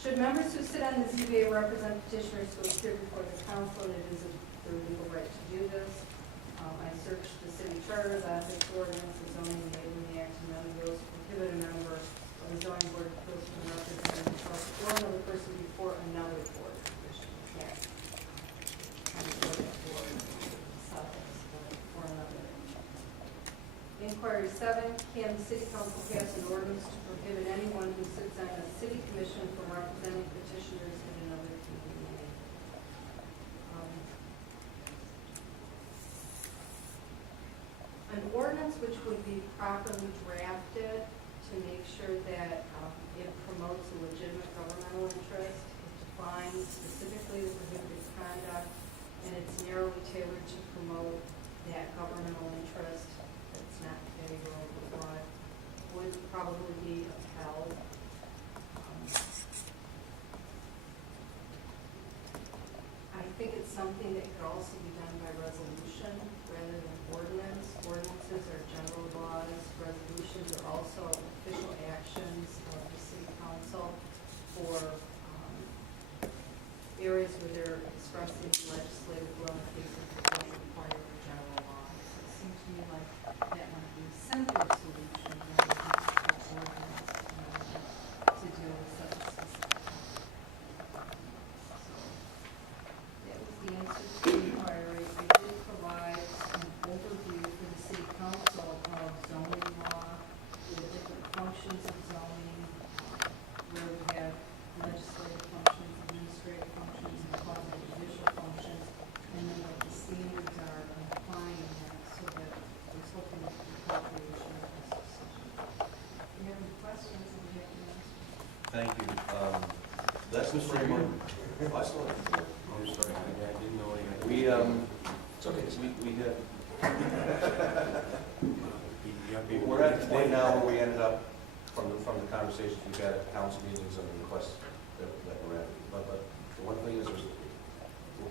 Should members who sit on the ZBA represent petitioners who appear before the council, and it is their legal right to do this. I searched the city charter, the ethics ordinance, the zoning enabling act, and none of those prohibit a member of the zoning board of appeals from representing himself or another person before another board commission. Yeah. Before that board, for another. Inquiry 7, can the city council pass an ordinance to prohibit anyone who sits on a city commission from representing petitioners in another community? An ordinance which would be properly drafted to make sure that it promotes a legitimate governmental interest, it defines specifically the prohibited conduct, and it's narrowly tailored to promote that governmental interest. It's not vague or overbroad, would probably be upheld. I think it's something that could also be done by resolution rather than ordinance. Ordinances are general laws. Resolutions are also official actions of the city council for areas where they're expressing legislative will in cases that don't require a general law. So it seems to me like that might be a simpler solution rather than an ordinance to deal with such a specific topic. So that was the answer to the inquiry. I did provide an overview for the city council of zoning law, the different functions of zoning, where we have legislative functions, administrative functions, and quasi-judicial functions, and then what the standards are of applying that so that it's hoping that the corporation of this decision. If you have any questions, I'll be happy to answer. Thank you. That's the framework. I still have to. I'm sorry, I didn't know anything. It's okay. We had. We're at the point now where we ended up from the conversations we've had at council meetings and the requests that we're having. But the one thing is,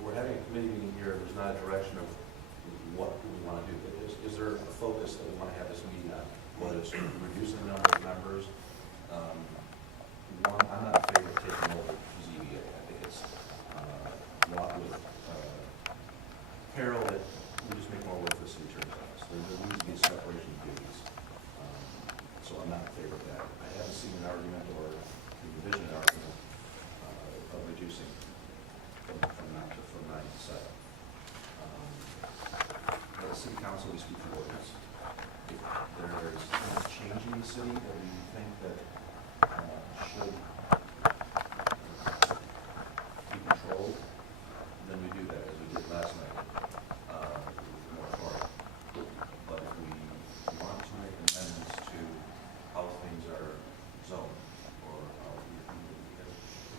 we're having a committee meeting here. There's not a direction of what we want to do. Is there a focus that we want to have this meeting on? Whether it's reducing the number of members. One, I'm not in favor of taking over ZBA. I think it's a lot with peril that we just make more work for the city attorney's office. There needs to be a separation of duties. So I'm not in favor of that. I haven't seen an argument or envisioned an argument of reducing from 9 to 7. But the city council, we speak for ordinance. If there is things changing in the city that we think that should be controlled, then we do that, as we did last night. But if we want to make amendments to how things are zoned or how we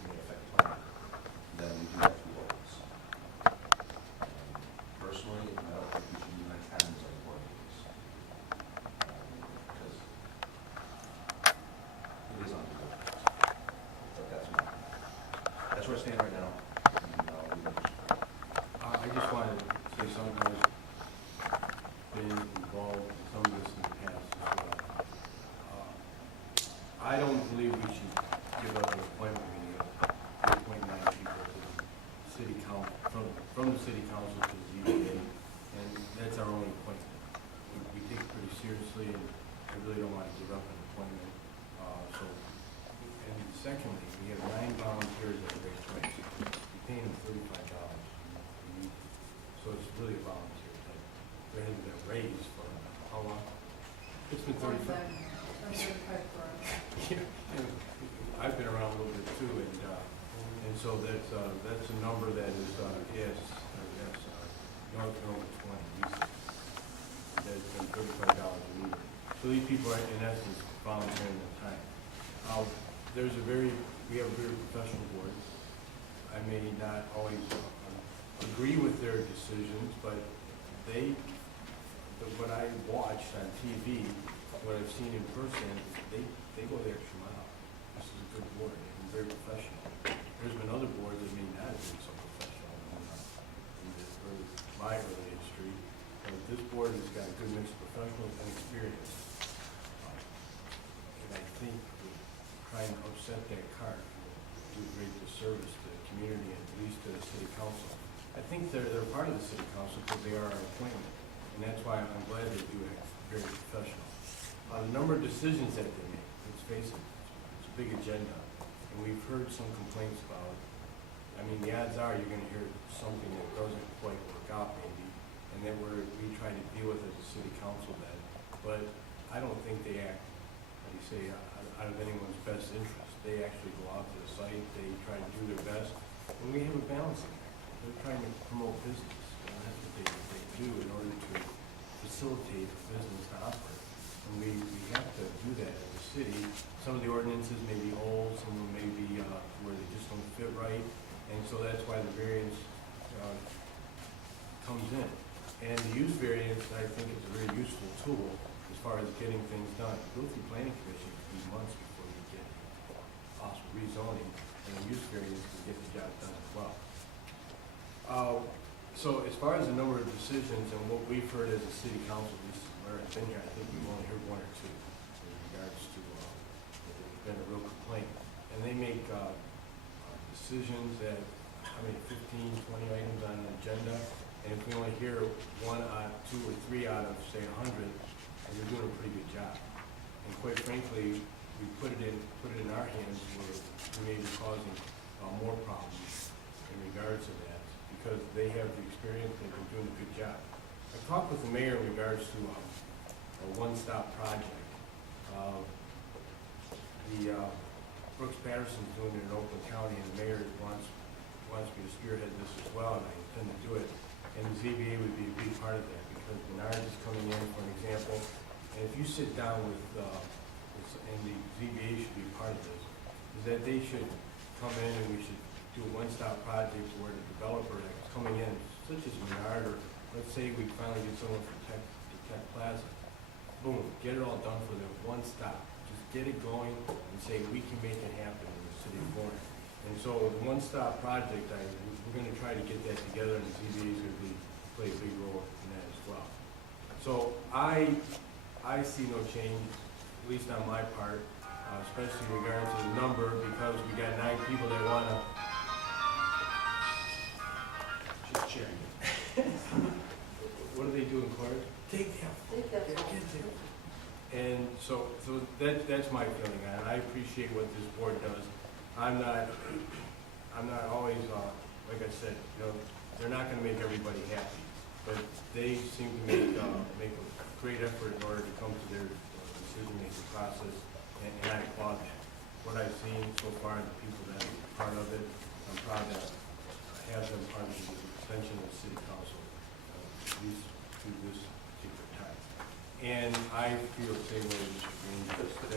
may affect planning, then we do that through ordinance. Personally, I don't think we should do like times on board meetings. Because it is on the board. But that's where I stand right now. I just wanted to say something. I've been involved in some of this in the past as well. I don't believe we should give up an appointment meeting of 3.9 people to the city council, from the city council to the ZBA, and that's our only appointment. We take it pretty seriously, and I really don't want to give up an appointment. And secondly, we have 9 volunteers at a great price. We pay them $35 a week, so it's really a volunteer type. There hasn't been a raise for how long? It's been 35. Yeah, I've been around a little bit too, and so that's a number that is north of 20. That's been $35 a week. So these people are in essence volunteering their time. We have a very professional board. I may not always agree with their decisions, but what I watched on TV, what I've seen in person, they go the extra mile. This is a good board. They've been very professional. There's been other boards that may not have been so professional in my early history. But this board has got a good mix of professionals and experience. set that cart do a great disservice to the community and at least to the city council. I think they're part of the city council because they are our appointment, and that's why I'm glad they do act very professional. The number of decisions that they make, let's face it, it's a big agenda, and we've heard some complaints about it. I mean, the odds are you're gonna hear something that doesn't quite work out maybe, and then we try to deal with it as a city council then, but I don't think they act, how do you say, out of anyone's best interest. They actually go out to the site, they try to do their best, and we have a balancing act. They're trying to promote business, and that's what they do in order to facilitate business to operate. And we have to do that as a city. Some of the ordinances may be old, some of them may be where they just don't fit right, and so that's why the variance comes in. And the use variance, I think, is a very useful tool as far as getting things done. Go through planning commission, it could be months before you get possible rezoning, and the use variance can get the job done as well. So as far as the number of decisions and what we've heard as a city council, at least where I've been here, I think we've only heard one or two in regards to, there's been a real complaint. And they make decisions that, 15, 20 items on an agenda, and if we only hear one, two or three out of, say, 100, and you're doing a pretty good job. And quite frankly, we put it in our hands where we may be causing more problems in regards to that, because they have the experience, they've been doing a good job. I talked with the mayor in regards to a one-stop project. Brooks Patterson's doing it in Oakland County, and the mayor wants me to spearhead this as well, and I intend to do it. And the ZBA would be a big part of that, because Menards is coming in, for an example, and if you sit down with, and the ZBA should be part of this, is that they should come in and we should do a one-stop project where the developer that's coming in, such as Menard, or let's say we finally get someone from Tech Plaza, boom, get it all done for them, one stop. Just get it going and say, we can make it happen in the city of Warren. And so the one-stop project, we're gonna try to get that together, and the ZBA is gonna play a big role in that as well. So I see no change, at least on my part, especially in regards to the number, because we got 9 people that wanna. She's cheering. What are they doing, Clark? Take that. And so that's my feeling on it. I appreciate what this board does. I'm not always, like I said, they're not gonna make everybody happy, but they seem to make a great effort in order to come to their decision-making process, and I applaud that. What I've seen so far and the people that are part of it, I'm proud to have them part of the extension of the city council, at least through this particular time. And I feel the same way, Mr. Green,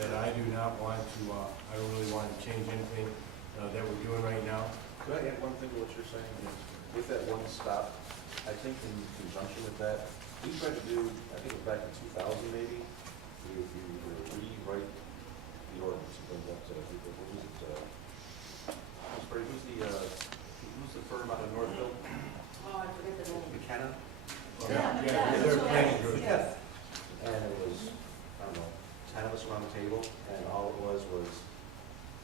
that I do not want to, I don't really want to change anything that we're doing right now. Could I add one thing to what you're saying? With that one stop, I think in conjunction with that, we tried to do, I think it was back in 2000 maybe, we rewrite the ordinance. What was it? Who's the firm out of Northville? Oh, I forget the name. McKenna? Yeah, they're planning group. yes. And it was, I don't know, 10 of us around the table, and all it was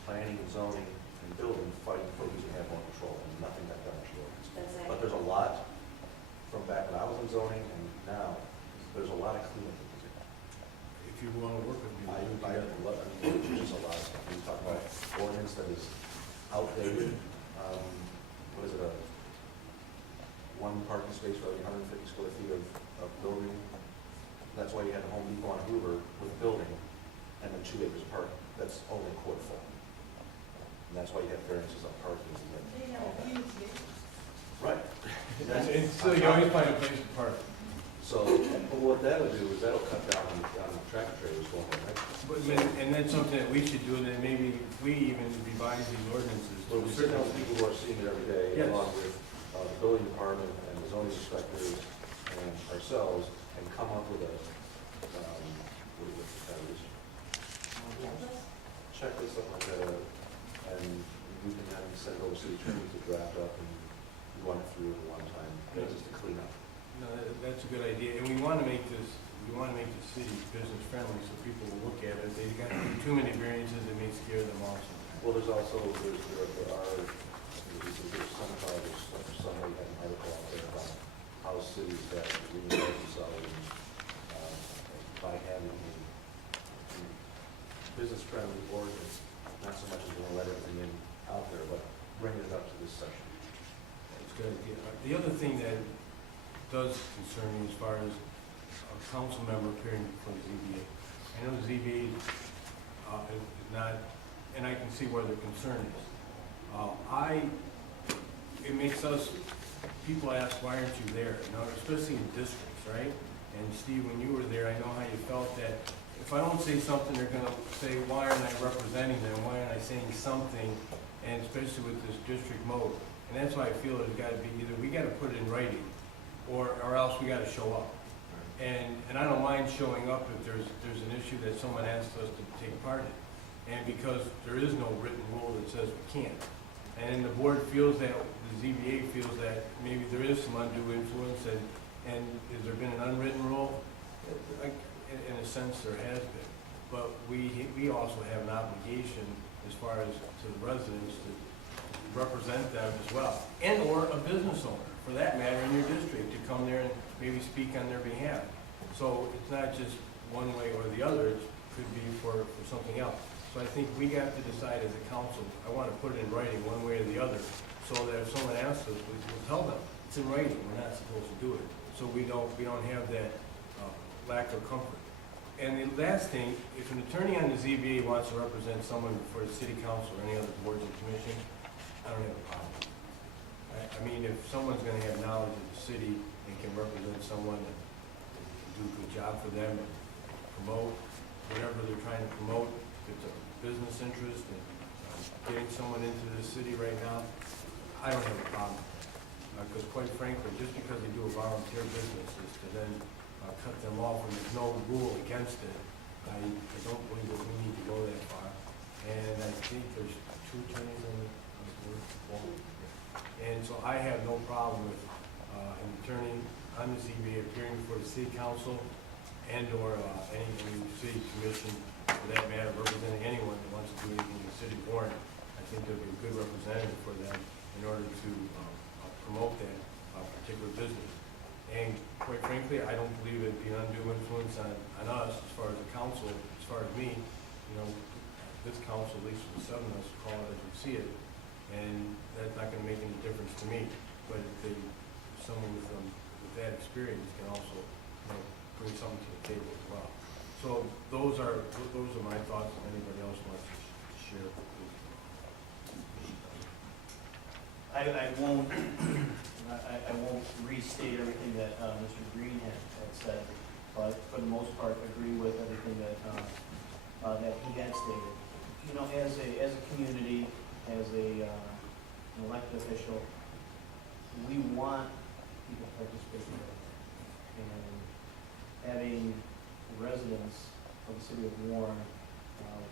planning, zoning, and building, fighting for who's gonna have more control, and nothing got done in the ordinance. That's But there's a lot from back when I was in zoning and now, there's a lot of cleanup to do. If you want to work with me, I we'll do together. love, there's just a lot of stuff. We talk about ordinance that is outdated. What is it, one parking space for every 150 square feet of building? That's why you had the Home Depot on Hoover with a building and then 2 acres of parking. That's only a quarter full. And that's why you have variances on parking. Right. And so you always find a place to park. So, but what that'll do is that'll cut down on the tractor trailers going on, right? And that's something that we should do, and then maybe if we even revise these ordinances. So we sit down with people who are seeing it every day, Yes. along with the building department and the zoning inspectors and ourselves, and come up with a, checklist, something like that, and we can have them send it over to the attorney to draft up and run it through at one time, just to clean up. No, that's a good idea, and we want to make this we want to make the city business friendly so people will look at it. If they got too many variances, it may scare them also. Well, there's also, there's some somebody had an article out there about how cities that really like themselves by having a business-friendly ordinance, not so much as going to let everything in out there, but bring it up to this section. It's good. The other thing that does concern me as far as a council member appearing before the ZBA. I know the ZBA is not, and I can see where their concern is. It makes us, people ask, why aren't you there? You know, especially in districts, right? And Steve, when you were there, I know how you felt that if I don't say something, they're gonna say, why aren't I representing them? Why aren't I saying something? And especially with this district mode. And that's why I feel there's gotta be either, we gotta put it in writing, or else we gotta show up. And I don't mind showing up if there's an issue that someone asks us to take part in. And because there is no written rule that says we can't. And the board feels that, the ZBA feels that maybe there is some undue influence, and has there been an unwritten rule? In a sense, there has been. But we also have an obligation as far as to the residents to represent them as well. And or a business owner, for that matter, in your district, to come there and maybe speak on their behalf. So it's not just one way or the other, it could be for something else. So I think we got to decide as a council, I want to put it in writing one way or the other, so that if someone asks us, we'll tell them, it's in writing, we're not supposed to do it. So we don't have that lack of comfort. And the last thing, if an attorney on the ZBA wants to represent someone before the city council or any other boards and commissions, I don't have a problem. I mean, if someone's gonna have knowledge of the city and can represent someone and do a good job for them and promote whatever they're trying to promote, if it's a business interest and getting someone into the city right now, I don't have a problem. Because quite frankly, just because they do a volunteer business is to then cut them off when there's no rule against it. I don't believe that we need to go that far. And I think there's 2 attorneys on the board. And so I have no problem with an attorney on the ZBA appearing before the city council and or any city commission, for that matter, representing anyone that wants to do anything in the city of Warren. I think there'll be a good representative for them in order to promote that particular business. And quite frankly, I don't believe it'd be an undue influence on us as far as the council, as far as me. You know, this council, at least for the 7 of us, call it as we see it. And that's not gonna make any difference to me. But if someone with that experience can also, you know, bring something to the table as well. So those are my thoughts. If anybody else wants to share, please. I won't restate everything that Mr. Green had said, but for the most part, agree with everything that he had stated. You know, as a community, as an elected official, we want people to participate in it. And having residents of the city of Warren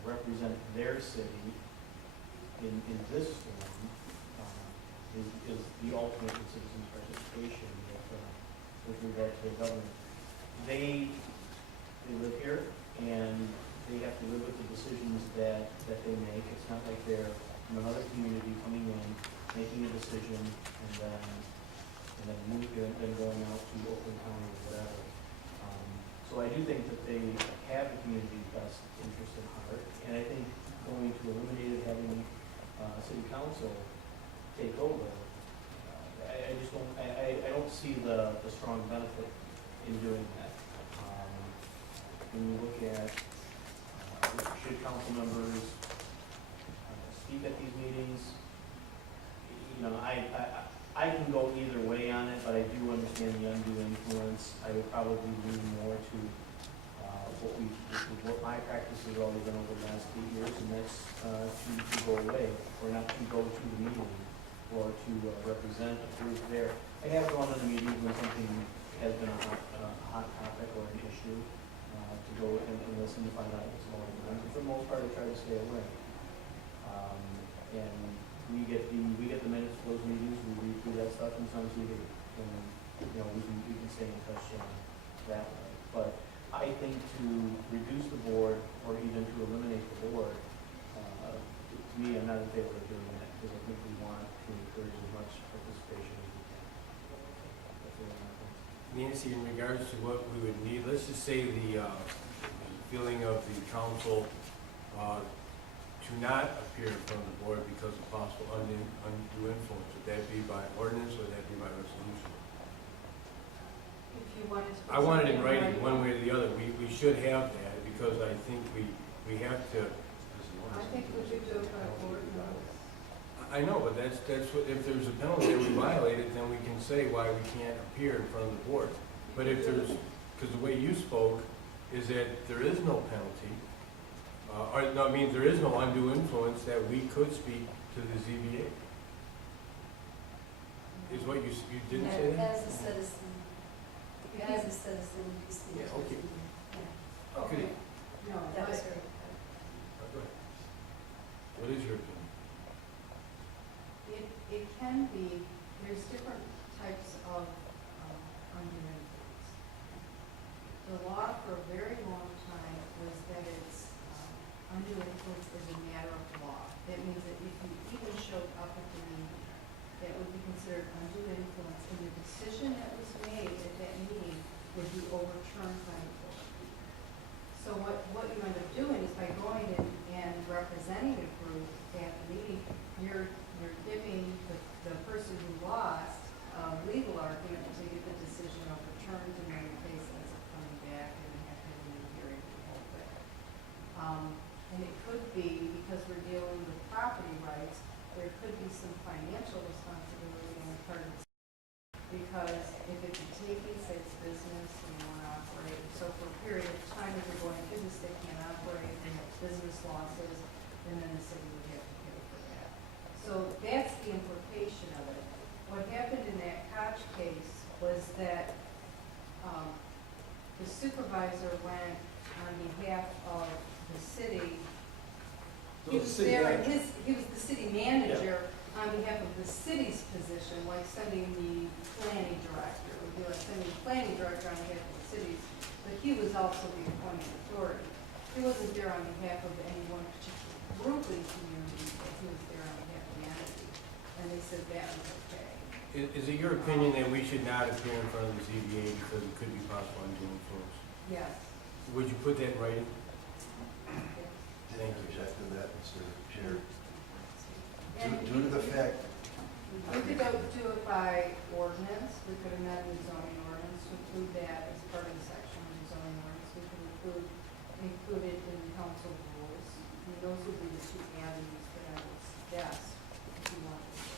represent their city in this form is the ultimate in citizens' participation with regard to the government. They live here, and they have to live with the decisions that they make. It's not like they're from another community coming in, making a decision, and then going out to Oakland County or whatever. So I do think that they have the community's best interest at heart, and I think going to eliminate it, having city council take over, I just don't, I don't see the strong benefit in doing that. When you look at, should council members speak at these meetings, you know, I can go either way on it, but I do understand the undue influence. I would probably lean more to what my practice has always been over the last 8 years, and that's to go away, or not to go to the meeting, or to represent a group there. I have gone to the meetings when something has been a hot topic or an issue, to go and listen to find out what's going on. But for the most part, I try to stay away. And we get the minutes for those meetings, we read through that stuff, and sometimes we can stay in touch that way. But I think to reduce the board or even to eliminate the board, to me, I'm not in favor of doing that because I think we want to encourage as much participation as we can. That's what I'm thinking. Nancy, in regards to what we would need, let's just say the feeling of the council to not appear in front of the board because of possible undue influence. Would that be by ordinance or would that be by resolution? If you wanted to. I want it in writing, one way or the other. We should have that because I think we have to. I think we should do it by ordinance. I know, but that's what, if there's a penalty that we violate it, then we can say why we can't appear in front of the board. But if there's, because the way you spoke is that there is no penalty, or no, I mean, there is no undue influence that we could speak to the ZBA. Is what you didn't say that? As a citizen, as a citizen, you speak. Yeah, okay. Yeah, Okay. No, that was but her. Go ahead. What is your opinion? it can be, there's different types of undue influence. The law for a very long time was that it's undue influence is a matter of law. That means that if you even showed up at the meeting, that would be considered undue influence, and the decision that was made at that meeting would be overturned by the board. So what you end up doing is by going in and representing a group at the meeting, you're giving the person who lost a legal argument to get the decision overturned, and then the case ends up coming back and they have to have a new hearing for the whole thing. And it could be, because we're dealing with property rights, there could be some financial responsibility on the part of the city. Because if it's a taking, say it's business and you want to operate, so for a period of time, if you're going through this, they can't operate, and it's business losses, and then the city would have to pay for that. So that's the implication of it. What happened in that Koch case was that the supervisor went on behalf of the city. He was there, he was the city manager on behalf of the city's position, like sending the planning director, it would be like sending the planning director on behalf of the cities, but he was also the appointing authority. He wasn't there on behalf of any one particular group in the community, but he was there on behalf of the entity, and they said that was okay. Is it your opinion that we should not appear in front of the ZBA because it could be possible undue influence? Yes. Would you put that in writing? Thank you, Jeff, to that, Mr. Chair. And Due to the fact, we could do it by ordinance, we could amend the zoning ordinance to include that as part of the section of the zoning ordinance. We could include it in the council rules. I mean, those would be the two avenues that I would suggest if you wanted to.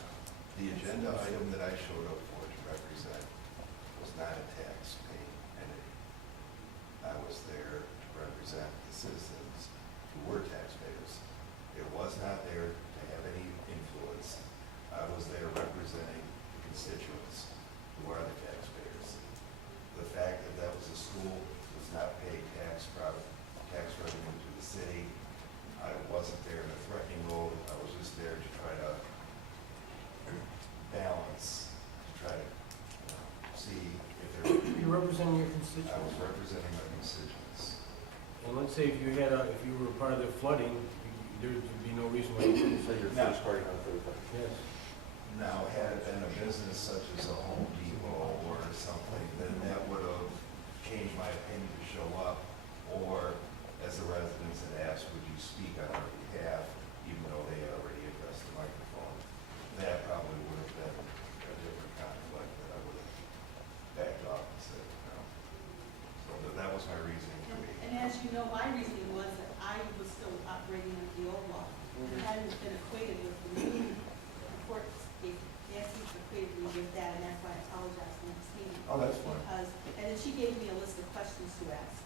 the agenda item that I showed up for to represent was not a tax-paying entity. I was there to represent the citizens who were taxpayers. It was not there to have any influence. I was there representing the constituents who are the taxpayers. The fact that that was a school does not pay tax revenue to the city. I wasn't there in a threatening role. I was just there to try to balance, to try to see if there. You're representing your I constituents. was representing my constituents. And let's say if you were part of the flooding, there would be no reason why you couldn't So say your your first party on third party. Yes. Now, had it been a business such as a Home Depot or something, then that would have changed my opinion to show up. Or, as the residents had asked, would you speak on our behalf, even though they had already addressed the microphone? That probably would have been a different conflict that I would have backed off and said, no. So that was my reasoning for me. And as you know, my reasoning was that I was still operating under the old law. It hadn't been equated with the new court. Nancy's equated me with that, and that's why I apologize for not saying it. Oh, that's fine. Because, and then she gave me a list of questions to ask.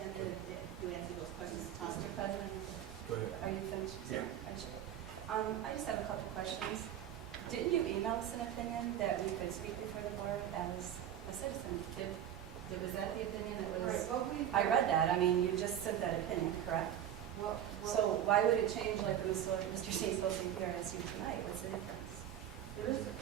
And then to answer those questions, Mr. President, Go ahead. are you finished? Yeah. I just have a couple questions. Didn't you email us an opinion that we could speak before the board as a citizen? Was that the opinion that Right, was? what we. I read that. I mean, you just sent that opinion, correct? So why would it change like it was Mr. Cecil here as you tonight? What's the difference? There is a.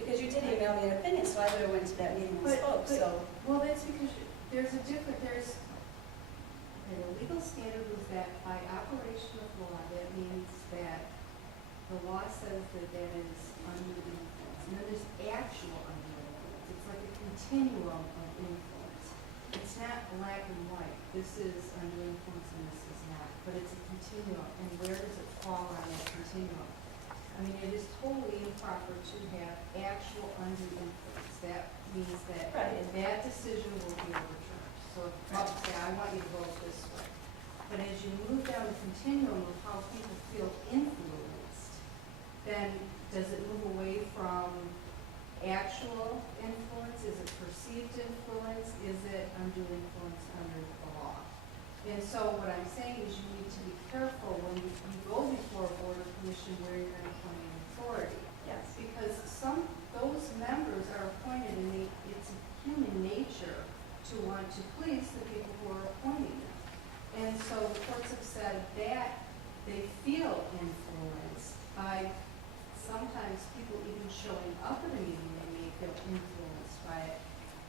Because you did email me an opinion, so I would have went to that meeting and But- spoke, but- so. Well, that's because there's a different, there's, okay, the legal standard was that by operation of law, that means that the law says that that is under influence. And then there's actual under influence. It's like a continuum of influence. It's not black and white. This is under influence and this is not. But it's a continuum. And where does it fall on that continuum? I mean, it is totally improper to have actual under influence. That means that Right. that decision will be overturned. So if I'll say, I want you to vote this way. But as you move down the continuum of how people feel influenced, then does it move away from actual influence? Is it perceived influence? Is it undue influence under the law? And so what I'm saying is you need to be careful when you go before a board or commission where you're going to appoint an authority. Yes. Because those members are appointed and it's human nature to want to please the people who are appointing them. And so the courts have said that they feel influenced by sometimes people even showing up at a meeting, they may feel influenced by it.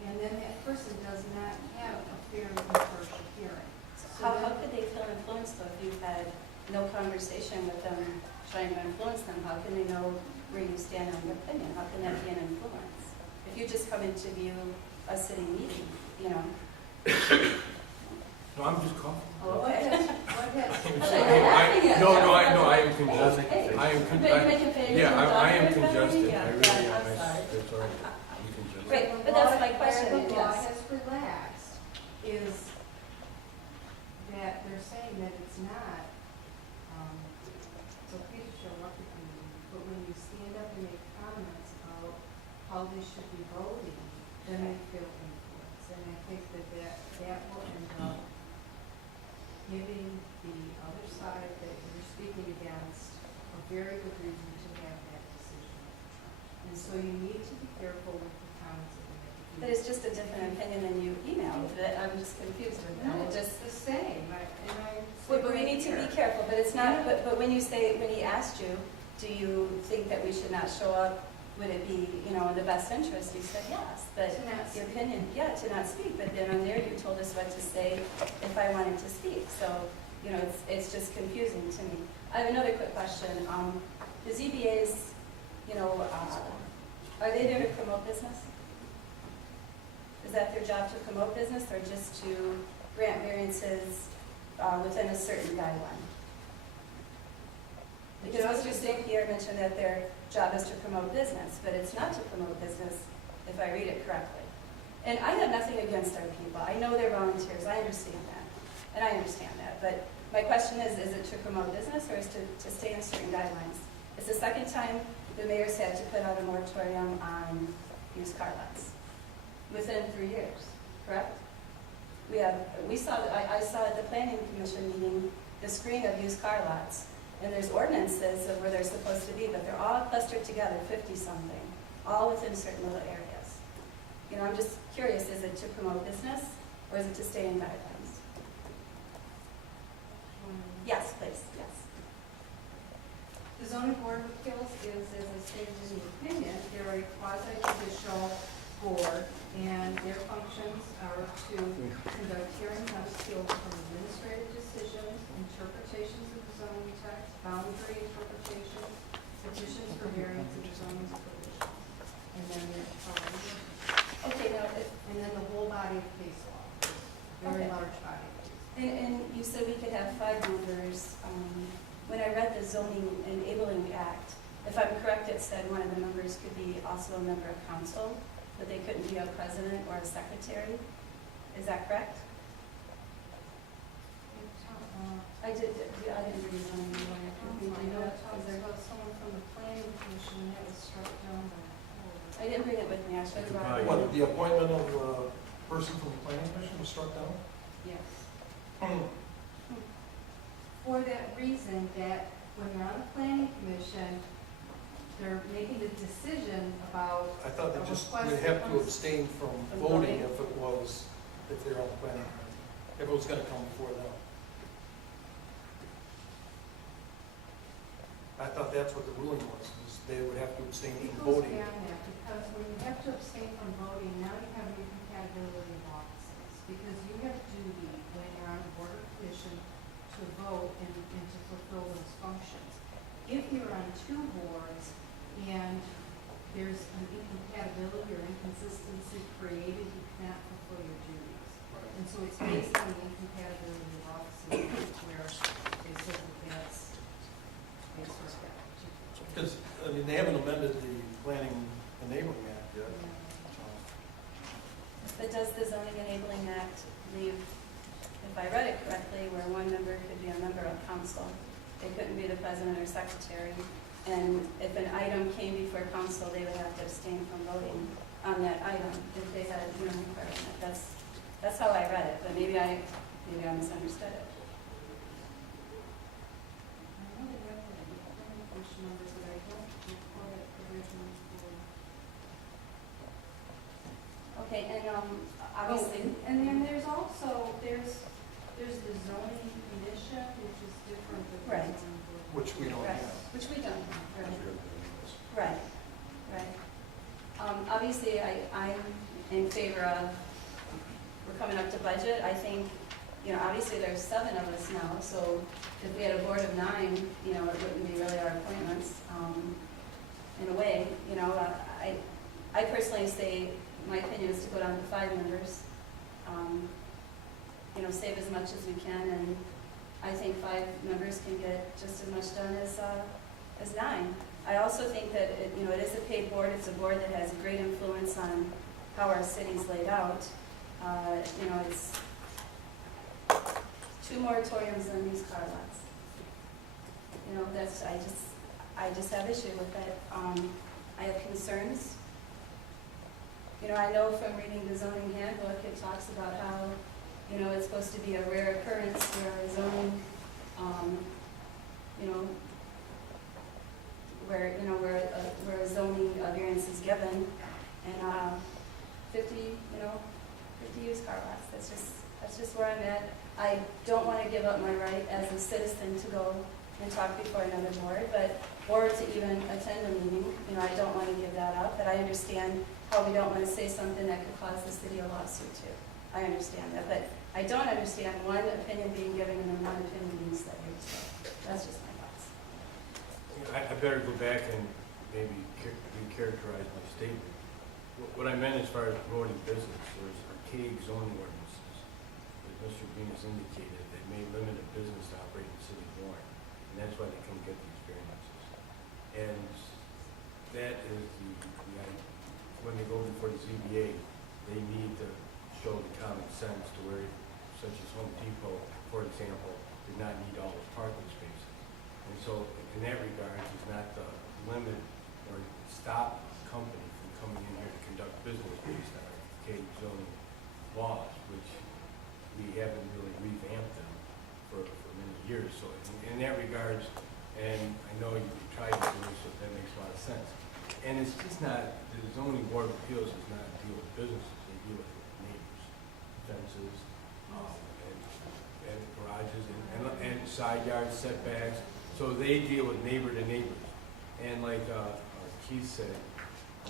And then that person does not have a fair and impartial hearing. So How then- could they feel influenced though if you've had no conversation with them trying to influence them? How can they know where you stand on your opinion? How can that be an influence? If you just come into view a city meeting, you know? No, I'm just coughing. What Okay. I am congested. Hey, I am but you're making faces Yeah, with I am everybody? congested. Yeah, I really am. I'm sorry. It's all right. I'm congested. Right, but that's my question, Where the law yes. has relaxed is that they're saying that it's not, it's okay to show up at the meeting, but when you stand up and make comments about how they should be voting, then they feel influence. And I think that will end up giving the other side that you're speaking against a very good reason to have that decision overturned. And so you need to be careful with the comments that you make. But it's just a different opinion than you emailed, that I'm just confused with that. No, It it's just, the same. but we need to be careful, but it's not, but when you say, when he asked you, do you think that we should not show up? Would it be, in the best interest? You said yes, but To not your speak. opinion, to not speak, but then on there you told us what to say if I wanted to speak, so, it's just confusing to me. I have another quick question. The ZBAs, are they there to promote business? Is that their job to promote business or just to grant variances within a certain guideline? Because Mr. St. Pierre mentioned that their job is to promote business, but it's not to promote business if I read it correctly. And I have nothing against our people. I know they're volunteers. I understand that. And I understand that. But my question is it to promote business or is to stay in certain guidelines? It's the second time the mayor's had to put out a moratorium on used car lots within 3 years, correct? I saw at the planning commission meeting the screen of used car lots, and there's ordinances of where they're supposed to be, but they're all clustered together, 50-something, all within certain little areas. I'm just curious, is it to promote business or is it to stay in guidelines? Yes, please, yes. The zoning board of appeals is, as I stated in the opinion, they're a quasi-judicial board, and their functions are to conduct hearings on appeals from administrative decisions, interpretations of the zoning text, boundary interpretations, petitions for variance of the zoning provisions, and then Okay, now, and then the whole body of case law, very Okay. large body of case law. and you said we could have 5 members. When I read the Zoning Enabling Act, if I'm correct, it said one of the members could be also a member of council, but they couldn't be a president or a secretary. Is that correct? I didn't read the zoning enabling act. I know it talks about someone from the planning commission that was struck down by. I didn't bring it with me, I should have brought it. What, the appointment of a person from the planning commission was struck down? Yes. For that reason that when you're on the planning commission, they're making the decision about. I thought they a just request would that have to comes- abstain from From voting voting? if they're on the planning commission, if it was gonna come before them. I thought that's what the ruling was they would have to abstain It from goes voting. beyond that, because when you have to abstain from voting, now you have, you incompatibility of offices, because you have duty when you're on a board or commission to vote and to fulfill those functions. If you're on two boards and there's an incompatibility or inconsistency created, you cannot fulfill your duties. And so it's based on the incompatibility of offices where they said that that's Because, I mean, they haven't amended the Planning Enabling Act yet. But does the zoning enabling act leave, if I read it correctly, where one member could be a member of council? It couldn't be the president or secretary. And if an item came before council, they would have to abstain from voting on that item if they had, requirement. That's how I read it, but maybe I misunderstood it. I know they have the function numbers, but I don't recall that provision for. Okay, and obviously, And then there's also, there's the zoning commission, which is different than the Right. zoning board. Which we don't right, have. which we don't, That's right, really right, right. Obviously, I'm in favor of, we're coming up to budget, I think, obviously there's 7 of us now, so if we had a board of 9, it wouldn't be really our appointments. In a way, I personally say, my opinion is to go down to 5 members. Save as much as we can, and I think 5 members can get just as much done as 9. I also think that it is a paid board. It's a board that has great influence on how our city's laid out. It's 2 moratoriums on these car lots. I just have issue with it. I have concerns. I know from reading the zoning handbook, it talks about how, it's supposed to be a rare occurrence where a zoning, where a zoning variance is given, and 50 used car lots. That's just where I'm at. I don't want to give up my right as a citizen to go and talk before another board, or to even attend a meeting. I don't want to give that up, but I understand how we don't want to say something that could cause the city a lawsuit too. I understand that, but I don't understand one opinion being given and then one opinion being slightly so that's just my thoughts. I better go back and maybe recharacterize my statement. What I meant as far as promoting business, there's archaic zoning ordinances, as Mr. Green has indicated, that may limit a business to operate in the city of Warren, and that's why they come get these variances. And that is when they go before the ZBA, they need to show the common sense to where, such as Home Depot, for example, did not need all those parking spaces. And so, in that regard, does not limit or stop a company from coming in here to conduct business based on archaic zoning laws, which we haven't really revamped them for many years. So, in that regard, and I know you tried to do this, so that makes a lot of sense. And it's just not, the zoning board of appeals does not deal with businesses, they deal with neighbors, fences, and garages, and side yard setbacks. So they deal with neighbor to neighbors. And like Keith said,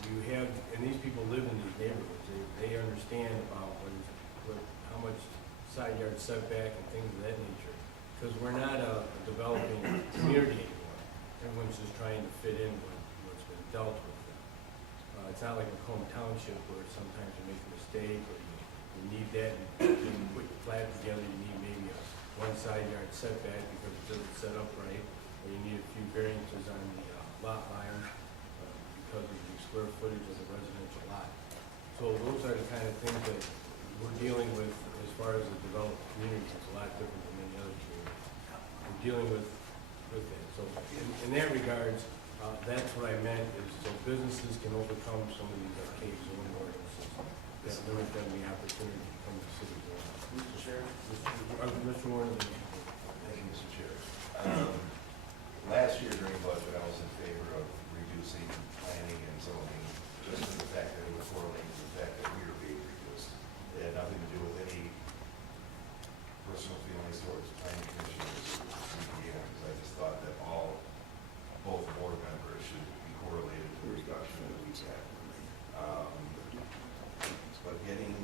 you have, and these people live in these neighborhoods, they understand about how much side yard setback and things of that nature. Because we're not a developing community anymore. Everyone's just trying to fit in with what's been dealt with. It's not like Macomb Township where sometimes you make a mistake or you need that and you put your flat together, you need maybe a 1 side yard setback because it doesn't set up right, or you need a few variances on the lot line because of the square footage of the residential lot. So those are the kind of things that we're dealing with as far as the developed communities. It's a lot different than many other communities. We're dealing with that. So in that regards, that's what I meant, is so businesses can overcome some of these archaic zoning ordinances that limit them the opportunity to come to the city. Mr. Chair? Mr. Warren? Thank you, Mr. Chair. Last year during budget, I was in favor of reducing planning and zoning, just for the fact that it was correlated to the fact that we were being reduced. It had nothing to do with any personal feelings towards planning commission or CPM, because I just thought that both board members should be correlated to the reduction that we had. But getting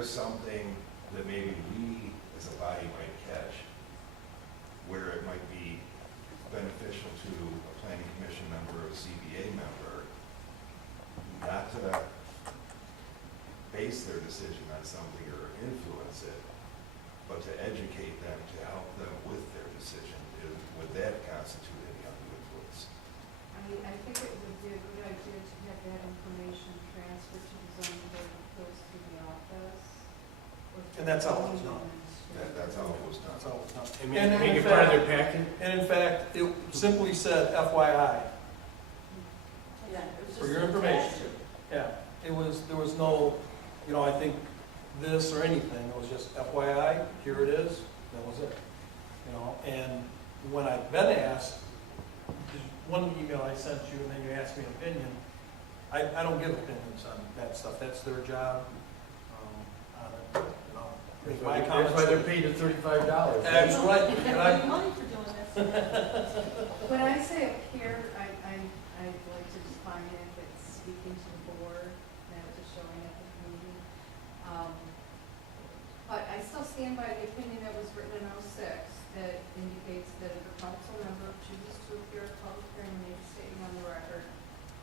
is something that maybe we as a body might catch, where it might be beneficial to a planning commission member or a CBA member not to base their decision on something or influence it, but to educate them, to help them with their decision, would that constitute any undue influence? I think it would be a good idea to have that information transferred to the zoning board of appeals through the office. or through And that's the how it was zoning done. administrator. That's how it was done. That's all it's not. And make it part of their package? And in fact, it simply said FYI, Yeah, it was for just your information. attached. Yeah, there was no, I think this or anything, it was just FYI, here it is, that was it. And when I've been asked, just one email I sent you and then you asked me an opinion, I don't give opinions on that stuff, that's their job. On it, make my comments. That's why they're paid the $35. That's right. You And have I- money for doing this. When I say appear, I'd like to define it if it's speaking to the board, not just showing up at the meeting. But I still stand by the opinion that was written in '06 that indicates that if a council member chooses to appear at public hearing and make a statement on the record,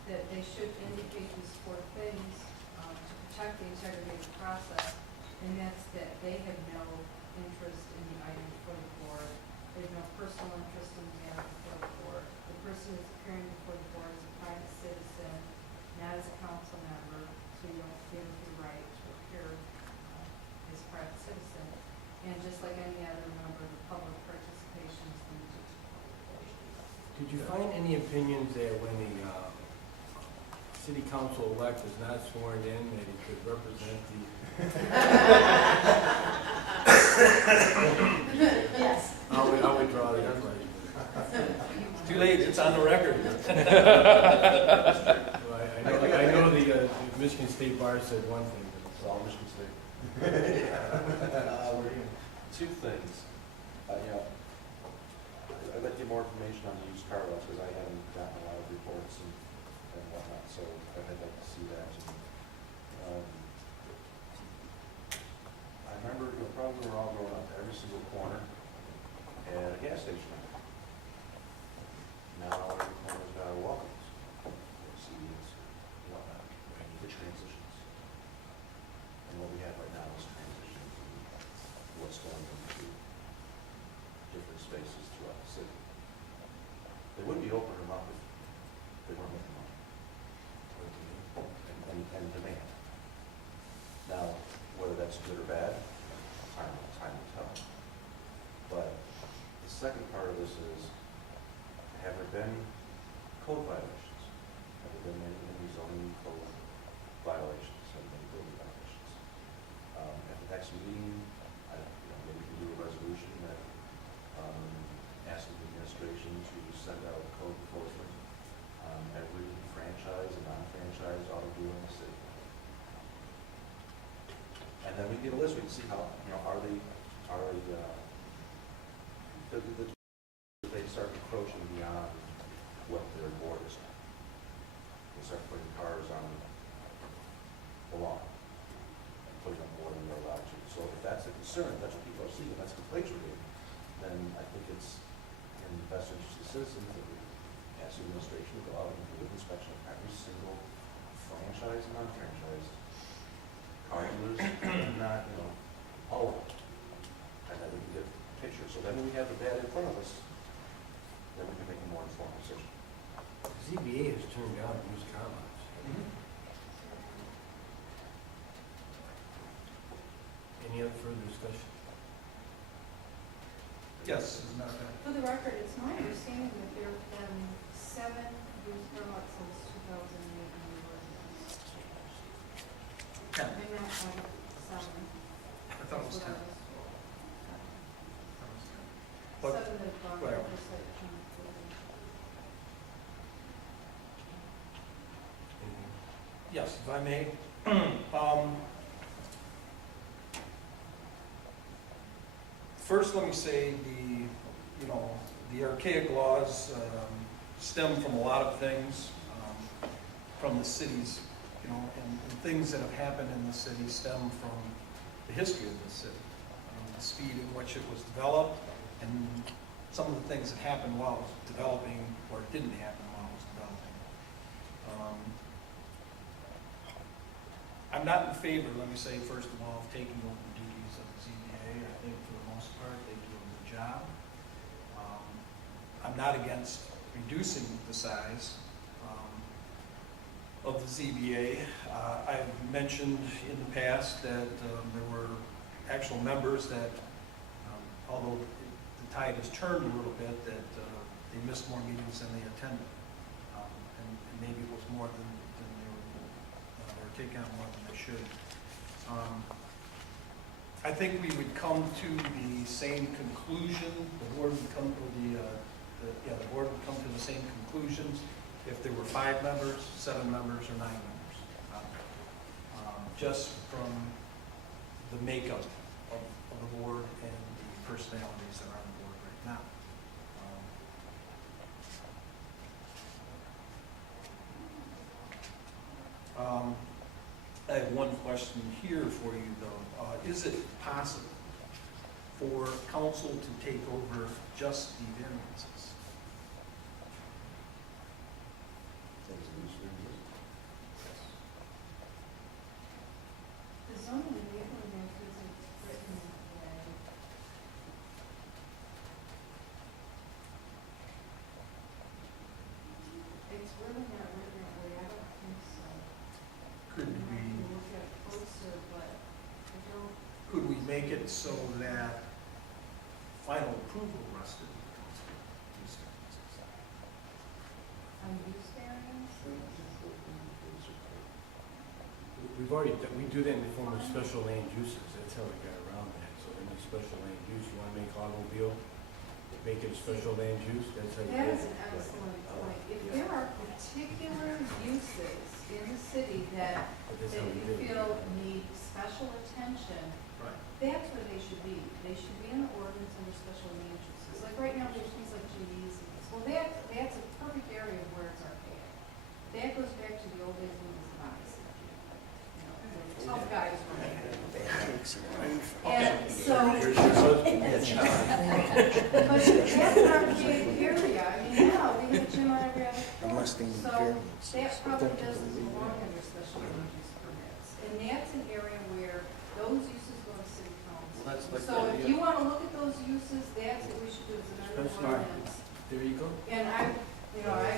that they should indicate these four things to protect the integrity of the process. And that's that they have no interest in the item before the board. They have no personal interest in the matter before the board. The person who's appearing before the board is a private citizen, not as a council member, so you don't give the right to appear as a private citizen. And just like any other member, the public participation is limited to public portions. Did you find any opinions that when the city council-elect is not sworn in, that he could represent the... Yes. I'll withdraw that question. Too late, it's on the record. Well, I know the Michigan State Bar said one thing, but It's all Michigan State. Two things. I'd like to get more information on the used car lots, because I haven't gotten a lot of reports and whatnot, so I'd like to see that. I remember, probably when we were all growing up, every single corner had a gas station on it. Now every corner's got a Walgreens, CVS, whatnot, and the transitions. And what we have right now is transitions and what's going into different spaces throughout the city. They wouldn't be opening them up if they weren't making money. And demand. Now, whether that's good or bad, time will tell. But the second part of this is, have there been code violations? Have there been any zoning code violations? Have there been building violations? At the next meeting, maybe we can do a resolution that asking the administration to send out a code enforcement on every franchise and non-franchise auto dealer in the city. And then we get a list, we can see how, are they start encroaching beyond what their borders are. They start putting cars on the lawn, putting up more than they're allowed to. So if that's a concern, that's what people are seeing, that's complaints we're getting, then I think it's in the best interest of citizens that we ask the administration to go out and do an inspection of every single franchise and non-franchise car dealers, and not, all of them. And then we can get a picture. So then when we have the data in front of us, then we can make a more informed decision. ZBA has turned down used car lots. Any other further discussion? Yes, as a matter of fact. For the record, it's my understanding that there have been 7 used car lots since 2008 in the ordinance. Maybe not quite 7. I thought it was 10. But, 7 that have gone whatever. over site plan approval. Anything? yes, if I may. First, let me say the archaic laws stem from a lot of things from the cities, and things that have happened in the city stem from the history of this city, the speed in which it was developed, and some of the things that happened while it was developing, or didn't happen while it was developing. I'm not in favor, let me say, first of all, of taking over the duties of the ZBA. I think for the most part, they do a good job. I'm not against reducing the size of the ZBA. I've mentioned in the past that there were actual members that, although the tide has turned a little bit, that they missed more meetings than they attended. And maybe it was more than they were taking on more than they should. I think we would come to the same conclusion, the board would come to the board would come to the same conclusions if there were 5 members, 7 members, or 9 members. Just from the makeup of the board and the personalities that are on the board right now. I have one question here for you, though. Is it possible for council to take over just the variances? The zoning enabling act isn't written that way. It's really not written that way, I don't think so. Could I can we, look at it closer, but I don't, could we make it so that final approval rested with council? on use variance, We've already, we do that in the form of special land uses, that's how we got around that. So any special land use, you wanna make automobile, make it a special land use, that's how you do that it. is an excellent point. If there are particular uses in the city that But that's that how we you did it. feel need special attention, Right. that's where they should be. They should be in the ordinance under special land uses. Like right now, there's things like GDs. Well, that's a perfect area where it's archaic. That goes back to the old days when it was nice. You know, the tough guys were there. And so, Here's your husband. but that's an archaic area. I mean, now, we have a gym on every other corner. So that probably doesn't belong under special land use permits. And that's an area where those uses go to city council. Well, that's like So the if idea. you wanna look at those uses, that's what we should do, is amend the That's fine. ordinance. There you go. And I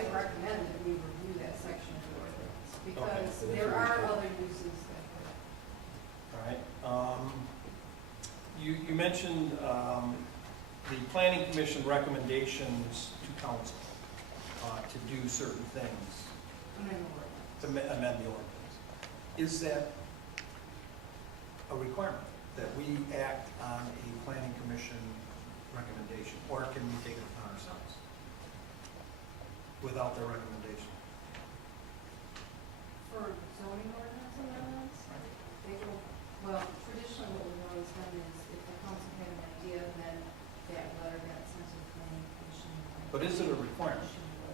recommend that we review that section of the ordinance, because so that's there what we are should- other uses that could. All right. You mentioned the planning commission recommendations to council to do certain things, amend the ordinance. to amend the ordinance. Is that a requirement, that we act on a planning commission recommendation, or can we take it upon ourselves without their recommendation? For zoning ordinance amendments, they go, well, traditionally what we've always done is if the council had an idea, then that letter got sent to the planning commission. But is it a requirement?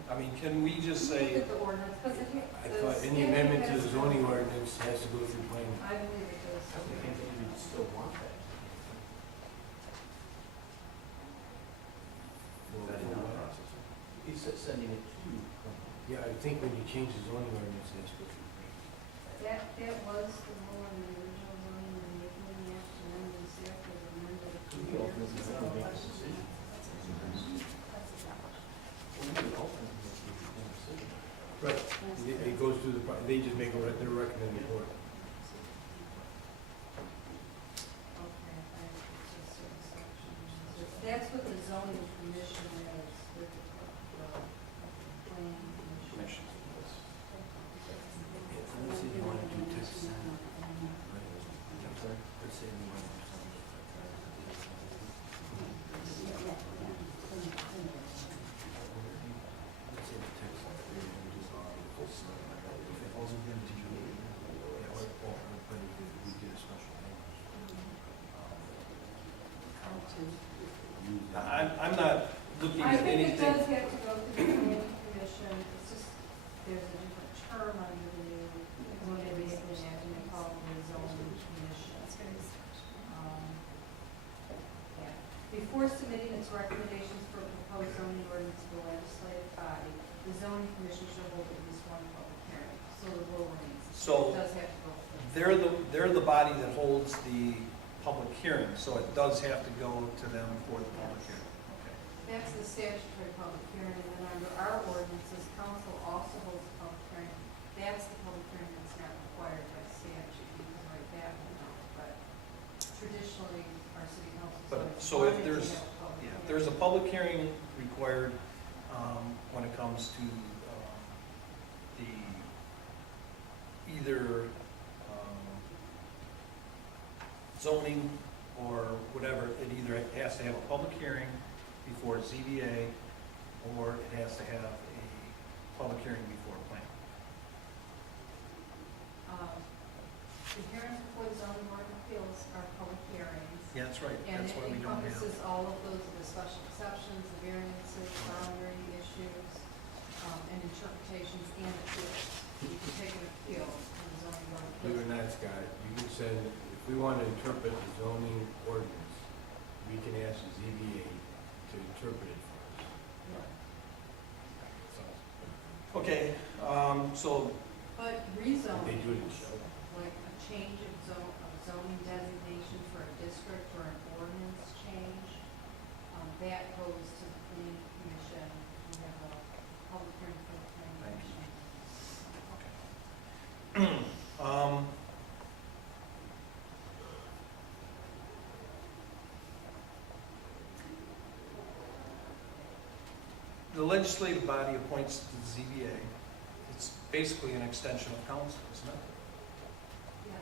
I mean, can we just Look say, at the ordinance, because if you. I thought any amendment to the zoning ordinance has to go through planning. I believe it does. still want that. He's sending it to. Yeah, I think when you change the zoning ordinance, it has to go through planning. That was the rule in the original zoning and making act, and then the staff was amended. a few We ultimately years have to ago. make a decision. Right. It goes through the, they just make their recommended report. Okay, it's just certain sections. That's what the zoning commission is, with the planning commission. Let's say you want to do text. I'm sorry? Let's say you want to do something. Let's say the text. But if we get a special I'm not looking I at think it anything. does have to go through the planning commission, it's just, there's a different term under the new, when they recently had to call it the zoning commission. Before submitting its recommendations for a proposed zoning ordinance to the legislative body, the zoning commission shall hold at least one public hearing, so the rule remains. So It does have to go first. they're the body that holds the public hearing, so it does have to go to them for the public hearing. Okay. That's the statutory public hearing, and then under our ordinances, council also holds a public hearing. That's the public hearing that's not required by statute, you can write that one out, but traditionally, our city council. But, so if there's, yeah, if there's a public hearing required, when it comes to, the, either, zoning or whatever, it either has to have a public hearing before ZBA, or it has to have a public hearing before planning. The hearings before the zoning board of appeals are public hearings. Yeah, that's right, And that's it why we don't have. encompasses all of those, the special exceptions, the variances, boundary issues, and interpretations and appeals. You can take an appeal from the zoning board of Believe it or appeals. not, Scott, you can send, if we want to interpret the zoning ordinance, we can ask the ZBA to interpret it for us. Yeah. So, Okay, so, But they rezoning, do it in show. like a change of zoning designation for a district or an ordinance change, that goes to the planning commission. We have a public hearing for the planning Thank you. commission. The legislative body appoints the ZBA. It's basically an extension of council, isn't it? Yes.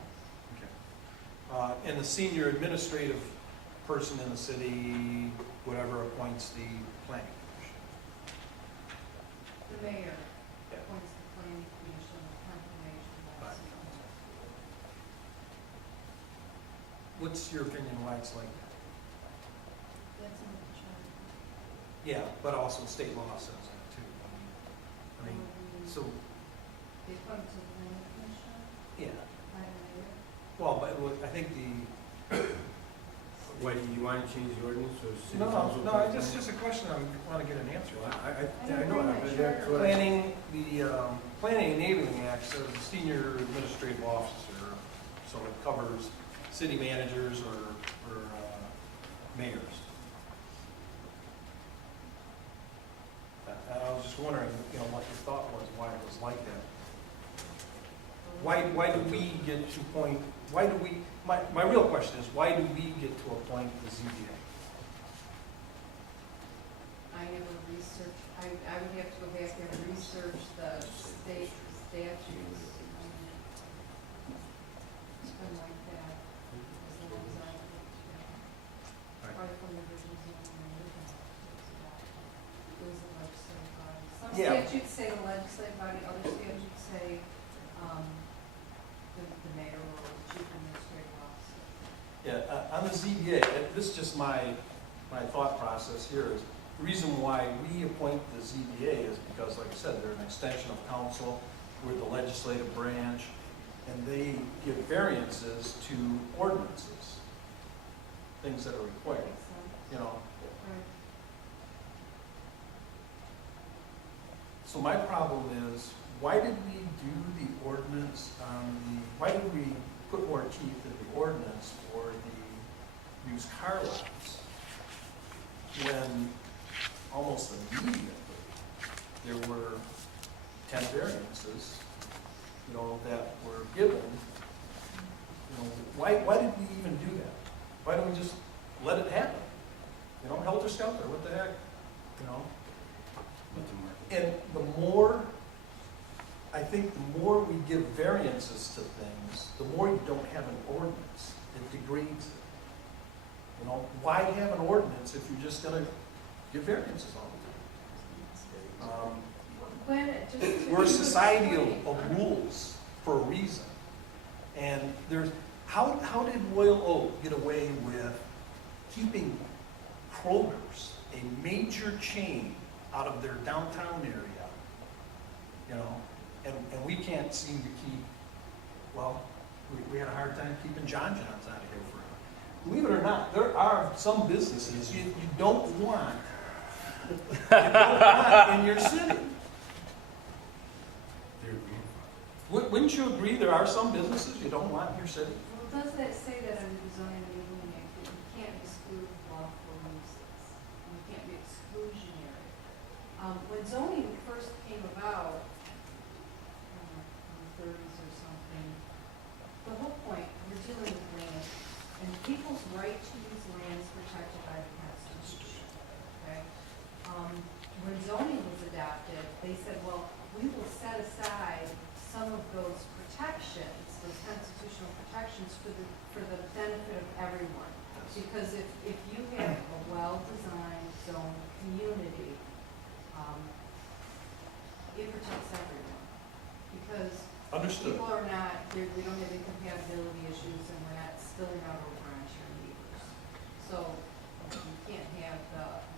Okay. And the senior administrative person in the city, whatever, appoints the planning commission. The mayor Yeah. appoints the planning commission, confirmation by the council. What's your opinion why it's like that? That's in the charter. Yeah, but also state law says that too. I mean, so, They put it to the planning commission yeah. by the mayor. Well, but I think the, Why, do you want to change the ordinance or city no, council? no, it's just a question I want to get an answer Well, to. I know, but that's what I. Planning and Enabling Act says the senior administrative officer, so it covers city managers or mayors. I was just wondering, what your thought was, why it was like that. Why do we get to appoint, my real question is, why do we get to appoint the ZBA? I never researched, I would have to go back and research the state statutes. It's been like that as long as I've looked at it. Probably from the original zoning and everything. It was a legislative body. Some Yeah. statutes say the legislative body, other statutes say, the mayor or chief administrative officer. Yeah, on the ZBA, this is just my thought process here is, the reason why we appoint the ZBA is because, like I said, they're an extension of council, we're the legislative branch, and they give variances to ordinances, things that are required, Makes sense. Right. So my problem is, why did we do the ordinance why did we put more teeth in the ordinance for the used car lots when almost immediately there were 10 variances, that were given? Why did we even do that? Why don't we just let it happen? Helter skelter, what the heck, And I think the more we give variances to things, the more you don't have an ordinance. It degrades it. Why have an ordinance if you're just going to give variances all the time? When it just. We're a society of rules for a reason. And how did Royal Oak get away with keeping Kroger's, a major chain, out of their downtown area? And we can't seem to keep, we had a hard time keeping John John's out of here believe it or not, there are some businesses you don't want. You don't want in your city. Wouldn't you agree there are some businesses you don't want in your city? Well, does that say that under the zoning enabling act, that you can't exclude lawful uses? You can't be exclusionary. When zoning first came about, in the thirties or something, the whole point, we're dealing with land, and people's right to use land is protected by the Constitution, okay? When zoning was adopted, they said, well, we will set aside some of those protections, those constitutional protections for the benefit of everyone. Because if you have a well-designed zone community, it protects everyone. Because Understood. people are not, we don't have incompatibility issues and we're not spilling out over onto your neighbors. So you can't have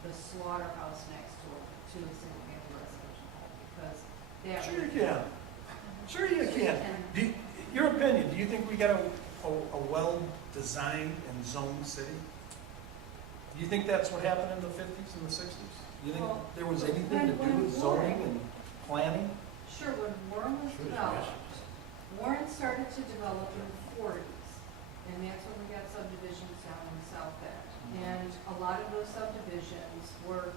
the slaughterhouse next to a single-family residential home because that Sure you would- can. Sure you can. Your opinion, do you think we got a well-designed and zoned city? Do you think that's what happened in the 50s and the 60s? Do you think Well, there was anything to do with zoning and planning? Sure, when Warren was developed, Warren started to develop in the 40s, and that's when we got subdivisions down in the south end. And a lot of those subdivisions were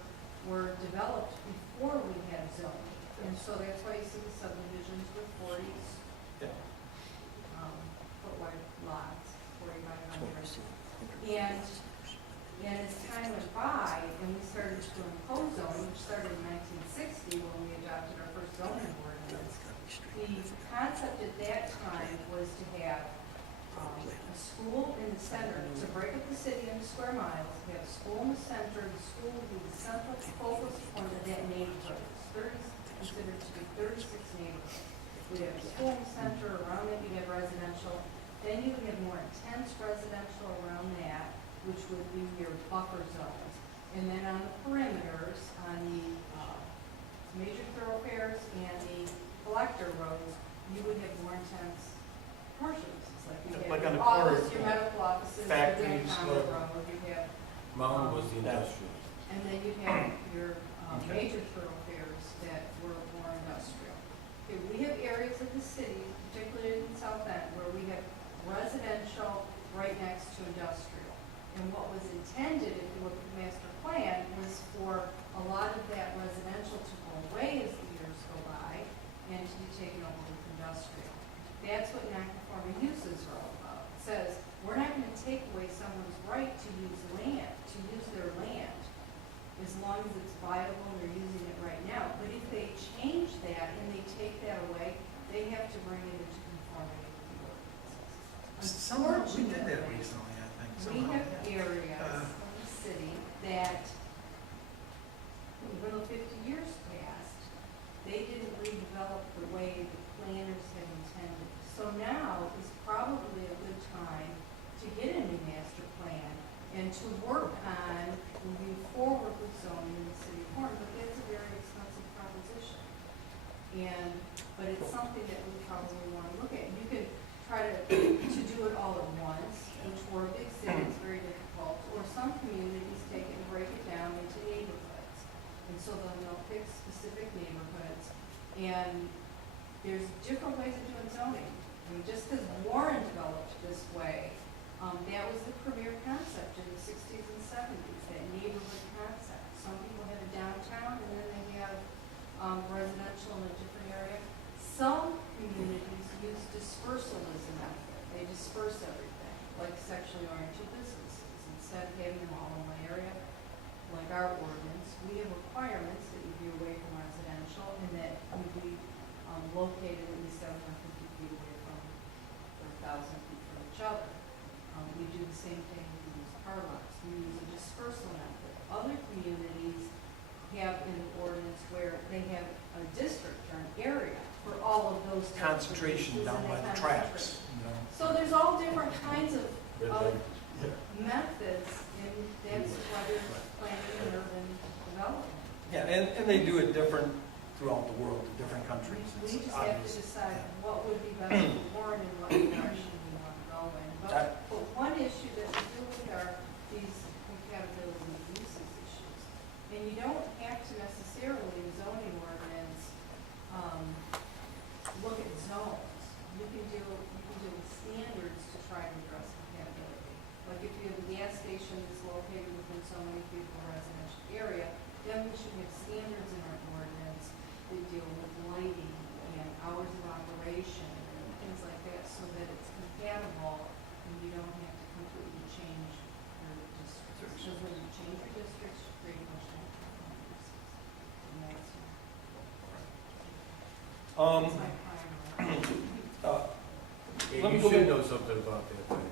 developed before we had zoning. And so that's why you see the subdivisions with 40s, Yeah. foot wide lots, 40 by 100. And as time went by, and we started to impose zoning, which started in 1960 when we adopted our first zoning ordinance, the concept at that time was to have a school in the center, to break up the city into square miles, to have a school in the center, the school would be the central focus point of that neighborhood. Considered to be 36 neighborhoods. We'd have a school in the center, around it you'd have residential, then you would have more intense residential around that, which would be your buffer zones. And then on the perimeters, on the major thoroughfares and the collector roads, you would have more intense commercial uses. Like you Like have on your the corner, office, your medical offices, your factories, downtown road, you have, Mountain was the industrial. and then you'd have your Okay. major thoroughfares that were more industrial. Okay, we have areas of the city, particularly in South End, where we have residential right next to industrial. And what was intended, if you look at the master plan, was for a lot of that residential to go away as the years go by and to be taken over with industrial. That's what non-conforming uses are all about. It says, we're not going to take away someone's right to use land, to use their land, as long as it's viable and they're using it right now. But if they change that and they take that away, they have to bring it into conformity with the ordinances. Somewhere, we did that Unfortunately, recently, I think. we somehow. have areas in the city that, even though 50 years passed, they didn't redevelop the way the planners had intended. So now is probably a good time to get a new master plan and to work on moving forward with zoning in the city of Warren, but that's a very expensive proposition. But it's something that we probably want to look at. You can try to do it all at once, which we're a big city, it's very difficult. Or some communities take it and break it down into neighborhoods. And so then they'll pick specific neighborhoods. And there's different ways of doing zoning. I mean, just because Warren developed this way, that was the premier concept in the 60s and 70s, that neighborhood concept. Some people have a downtown and then they have residential in a different area. Some communities use dispersal as a method. They disperse everything, like sexually oriented businesses. Instead of having them all in one area, like our ordinance, we have requirements that you be away from residential and that you be located at least 750 feet away from, or 1,000 feet from each other. We do the same thing with these car lots. We use a dispersal method. Other communities have an ordinance where they have a district or an area for all of those types of Concentration uses, down and by they the concentrate. tracks, you know. So there's all different kinds of methods, and that's why there's planning and urban development. Yeah, and they do it different throughout the world, in different countries. We It's just have to obvious. decide what would be best for Warren and what direction we want to go in. But one issue that we do location is located within so many feet of a residential area, then we should have standards in our ordinance that deal with lighting and hours of operation and things like that, so that it's compatible and you don't have to completely change your district. Because when you change your districts, you create much more complexities. And that's my primary. Yeah, Let me you go should back- know something about that thing.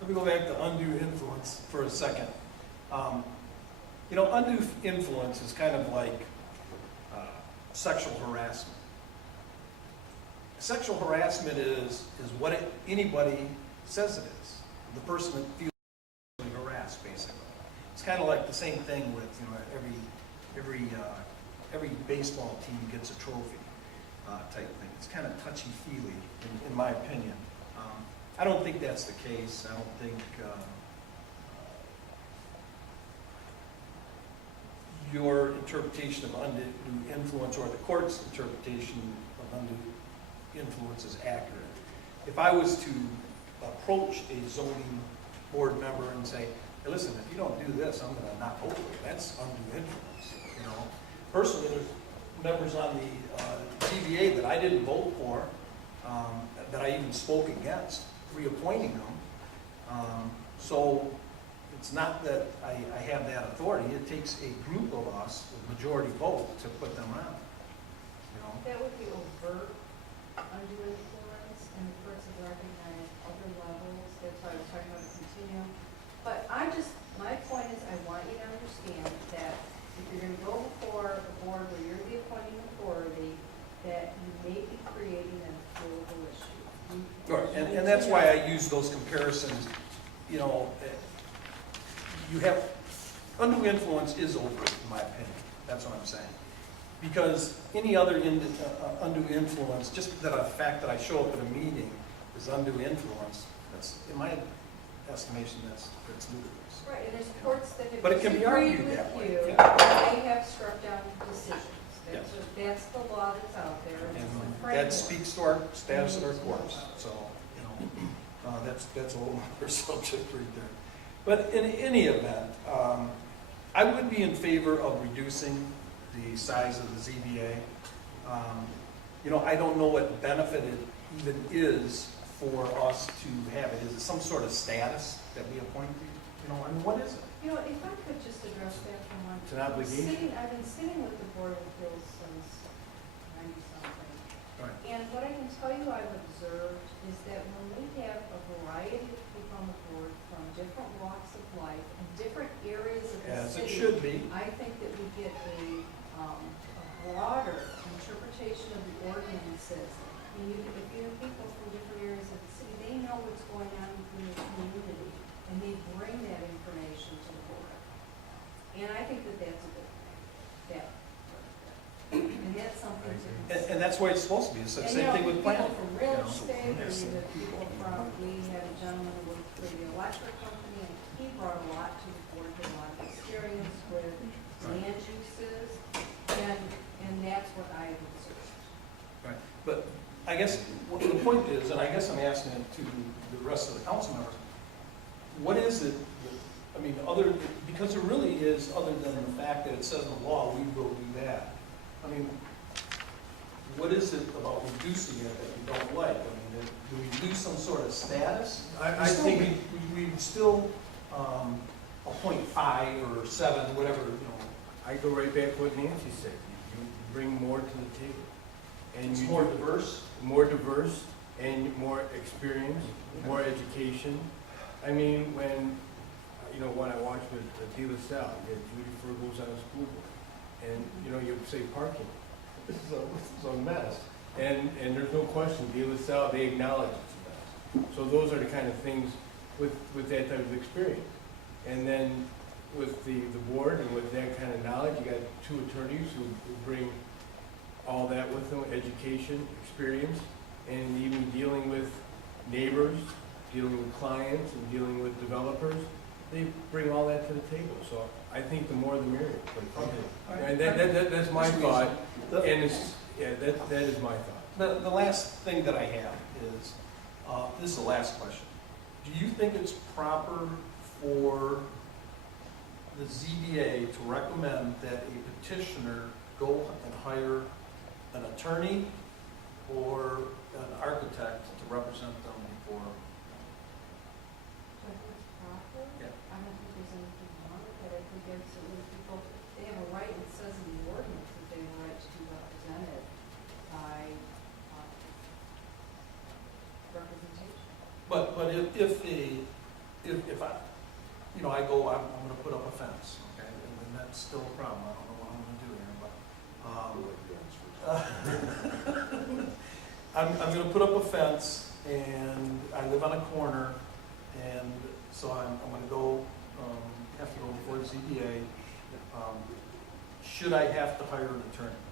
Let me go back to undue influence for a second. You know, undue influence is kind of like sexual harassment. Sexual harassment is what anybody says it is. The person that feels harassed, basically. It's kind of like the same thing with, you know, every baseball team gets a trophy type thing. It's kind of touchy-feely, in my opinion. I don't think that's the case. I don't think your interpretation of undue influence or the court's interpretation of undue influence is accurate. If I was to approach a zoning board member and say, hey, listen, if you don't do this, I'm going to not vote for you, that's undue influence. You know, personally, there's members on the ZBA that I didn't vote for, that I even spoke against reappointing them. So it's not that I have that authority. It takes a group of us, a majority vote, to put them on. You know? That would be overt undue influence, and the courts have recognized other levels. That's why I was talking about a continuum. But my point is, I want you to understand that if you're going to go before a board where you're the appointing authority, that you may be creating an appealable issue. Right, and that's why I use those comparisons. You know, you have, undue influence is overt, in my opinion. That's what I'm saying. Because any other undue influence, just the fact that I show up at a meeting is undue influence, that's, in my estimation, that's ludicrous. Right, and there's courts that have But it can be disagreed argued with that way, you, yeah. and they have struck down decisions. Yes. That's the law that's out there. It's the And that framework. speaks to our status of our courts, so, you know, that's a whole other subject right there. But in any event, I would be in favor of reducing the size of the ZBA. You know, I don't know what benefit it even is for us to have it. Is it some sort of status that we appoint? You know, I mean, what is it? You know, if I could just address that for one. It's an obligation. I've been sitting with the Board of Appeals since 90-something. Right. And what I can tell you I've observed is that when we have a variety of people on the board from different walks of life and different areas of the As it city, should be. I think that we get a broader interpretation of the ordinances. And if you have people from different areas of the city, they know what's going on within the community, and they bring that information to the board. And I think that that's a good thing. And that's something to consider. And that's why it's supposed to be. It's the And, same thing with planning. people from real you know. estate, we have people from, we had a gentleman who worked for the electric company, and he brought a lot to the board, had a lot of experience with land uses, and that's what I have observed. Right. But I guess what the point is, and I guess I'm asking it to the rest of the council members, what is it, I mean, because there really is, other than the fact that it says in the law, we will do that. I mean, what is it about reducing it that you don't like? I mean, do we lose some sort of status? I think we still appoint 5 or 7, whatever, you know. I go right back to what Nancy said. You bring more to the table. And It's you more do- diverse. more diverse and more experience, more education. I mean, when I watch with De La Salle, you had Judy Fergos on the school board, and, you say parking. This is a mess. And there's no question, De La Salle, they acknowledge it's a mess. So those are the kind of things with that type of experience. And then with the board and with that kind of knowledge, you got 2 attorneys who bring all that with them, education, experience, and even dealing with neighbors, dealing with clients, and dealing with developers. They bring all that to the table. So I think the more the merrier. And that's my thought. And that is my thought. The last thing that I have is, this is the last question. do you think it's proper for the ZBA to recommend that a petitioner go and hire an attorney or an architect to represent them before? So I think it's proper. Yeah. I don't think there's anything wrong with that. I think absolutely people, they have a right, and it says in the ordinance that they have a right to be represented by representation. But if I, you know, I go, I'm gonna put up a fence, okay, and then that's still a problem, I don't know what I'm gonna do here, but, I'm gonna put up a fence, and I live on a corner, and so I'm gonna go, have to go before the ZBA. Should I have to hire an attorney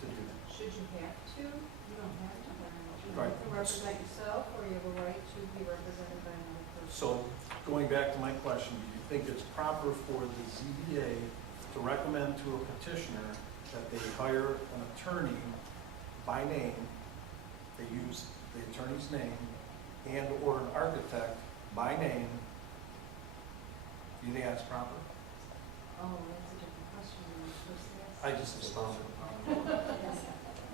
to do that? Should you have to? You don't have to hire an attorney. Right. You can represent yourself, or you have a right to be represented by another person. So, going back to my question, do you think it's proper for the ZBA to recommend to a petitioner that they hire an attorney by name, they use the attorney's name, and/or an architect by name? Do you think that's proper? Oh, that's a different question than the first asked. I just expounded upon it. Yes,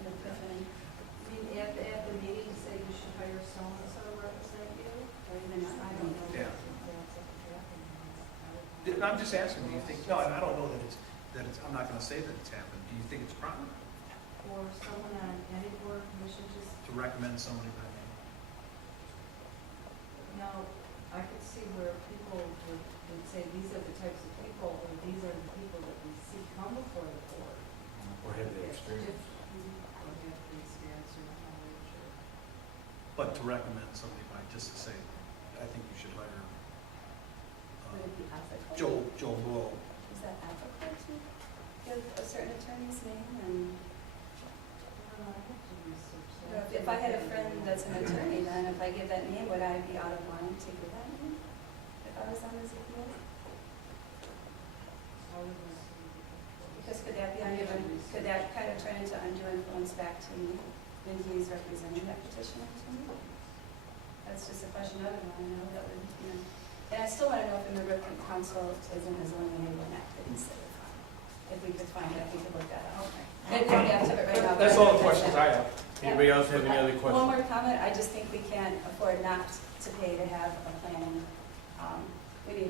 an epiphany. I mean, at the meeting, say you should hire so-and-so to represent you, Or even not. I don't know. Yeah. That's up to that. I'm just asking, do you think, no, I don't know that it's, I'm not gonna say that it's happened. Do you think it's proper Or someone on any board or commission, just, to recommend somebody by name? now, I could see where people would say, these are the types of people, or these are the people that we see come before the board. Or have the Yes, experience. Or have the experience or knowledge or. But to recommend somebody by, just to say, I think you should hire Would it be ethical? Joe Blow. Is that ethical to give a certain attorney's name? And I don't know, I have to research you know, that. if I had a friend that's an attorney, then if I give that name, would I be out of line to give that name? If I was on the ZBA? I would research. Because could that be undue, could that kind of turn into undue influence back to me when he's representing that petitioner to me? That's just a question I would want to know, that would, you know. And I still want to know if the member of council isn't as eliminated when that didn't say it. If we could find it, if we could look that up. Okay. Maybe we don't have to have it right now. That's but all the I questions I have. Anybody else have any other One questions? more comment, I just think we can't afford not to pay to have a planning. We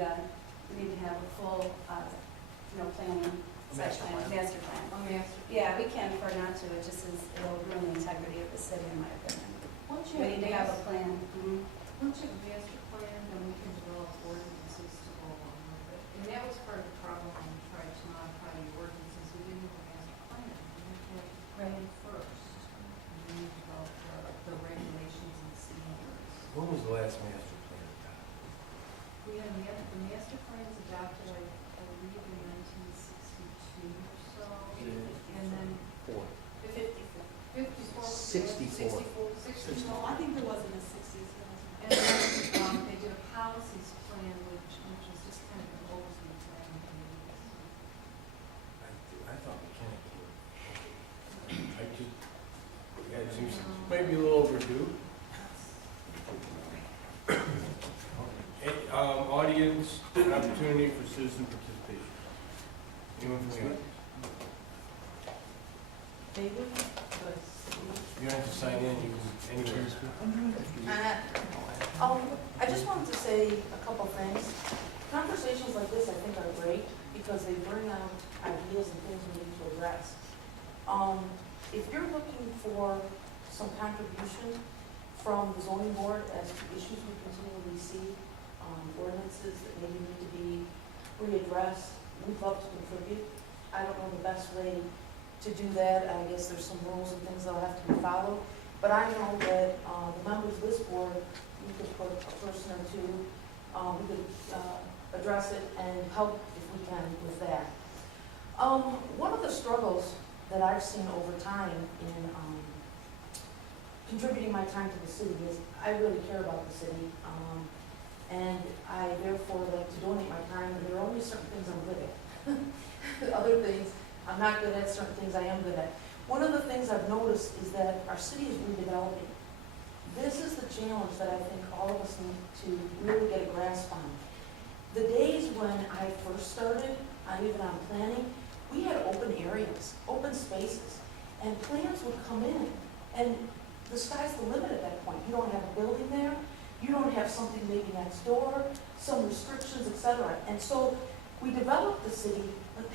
need to have a full, planning, site Master plan, plan. master plan. Oh, master. Yeah, we can't afford not to, it just is, it'll ruin the integrity of the city, in my opinion. Once you We need to have a master- plan. Once you have a master plan, then we can develop ordinances to go along with it. And that was part of the problem when we tried to modify the ordinances, we didn't have a master plan. We had to plan first, and then you develop the regulations and standards. When was the last master plan adopted? We had the master plans adopted, I believe, in 1962 or so, and then Four. 54. 64. 64. No, I think there was in the sixties. And then, they did a policies plan, which was just kind of an overview plan. I thought mechanics were. I just, yeah, it seems maybe a little overdue. Audience, opportunity for citizen participation. Anyone from the audience? You don't have to sign in, you can, anywhere to speak. I just wanted to say a couple things. Conversations like this, I think, are great because they bring out ideas and things we need to address. If you're looking for some contribution from the zoning board as to issues we continually see, ordinances that maybe need to be readdressed, we'd love to contribute. I don't know the best way to do that. I guess there's some rules and things that'll have to be followed. But I know that the members of this board, we could put a person or two, we could address it and help if we can with that. One of the struggles that I've seen over time in contributing my time to the city is I really care about the city. And I therefore like to donate my time, and there are only certain things I'm good at. Other things I'm not good at, certain things I am good at. One of the things I've noticed is that our city is redeveloping this is the challenge that I think all of us need to really get a grasp on. The days when I first started, even on planning, we had open areas, open spaces, and plans would come in, and the sky's the limit at that point. You don't have a building there, you don't have something maybe next door, some restrictions, etc. And so we developed the city, but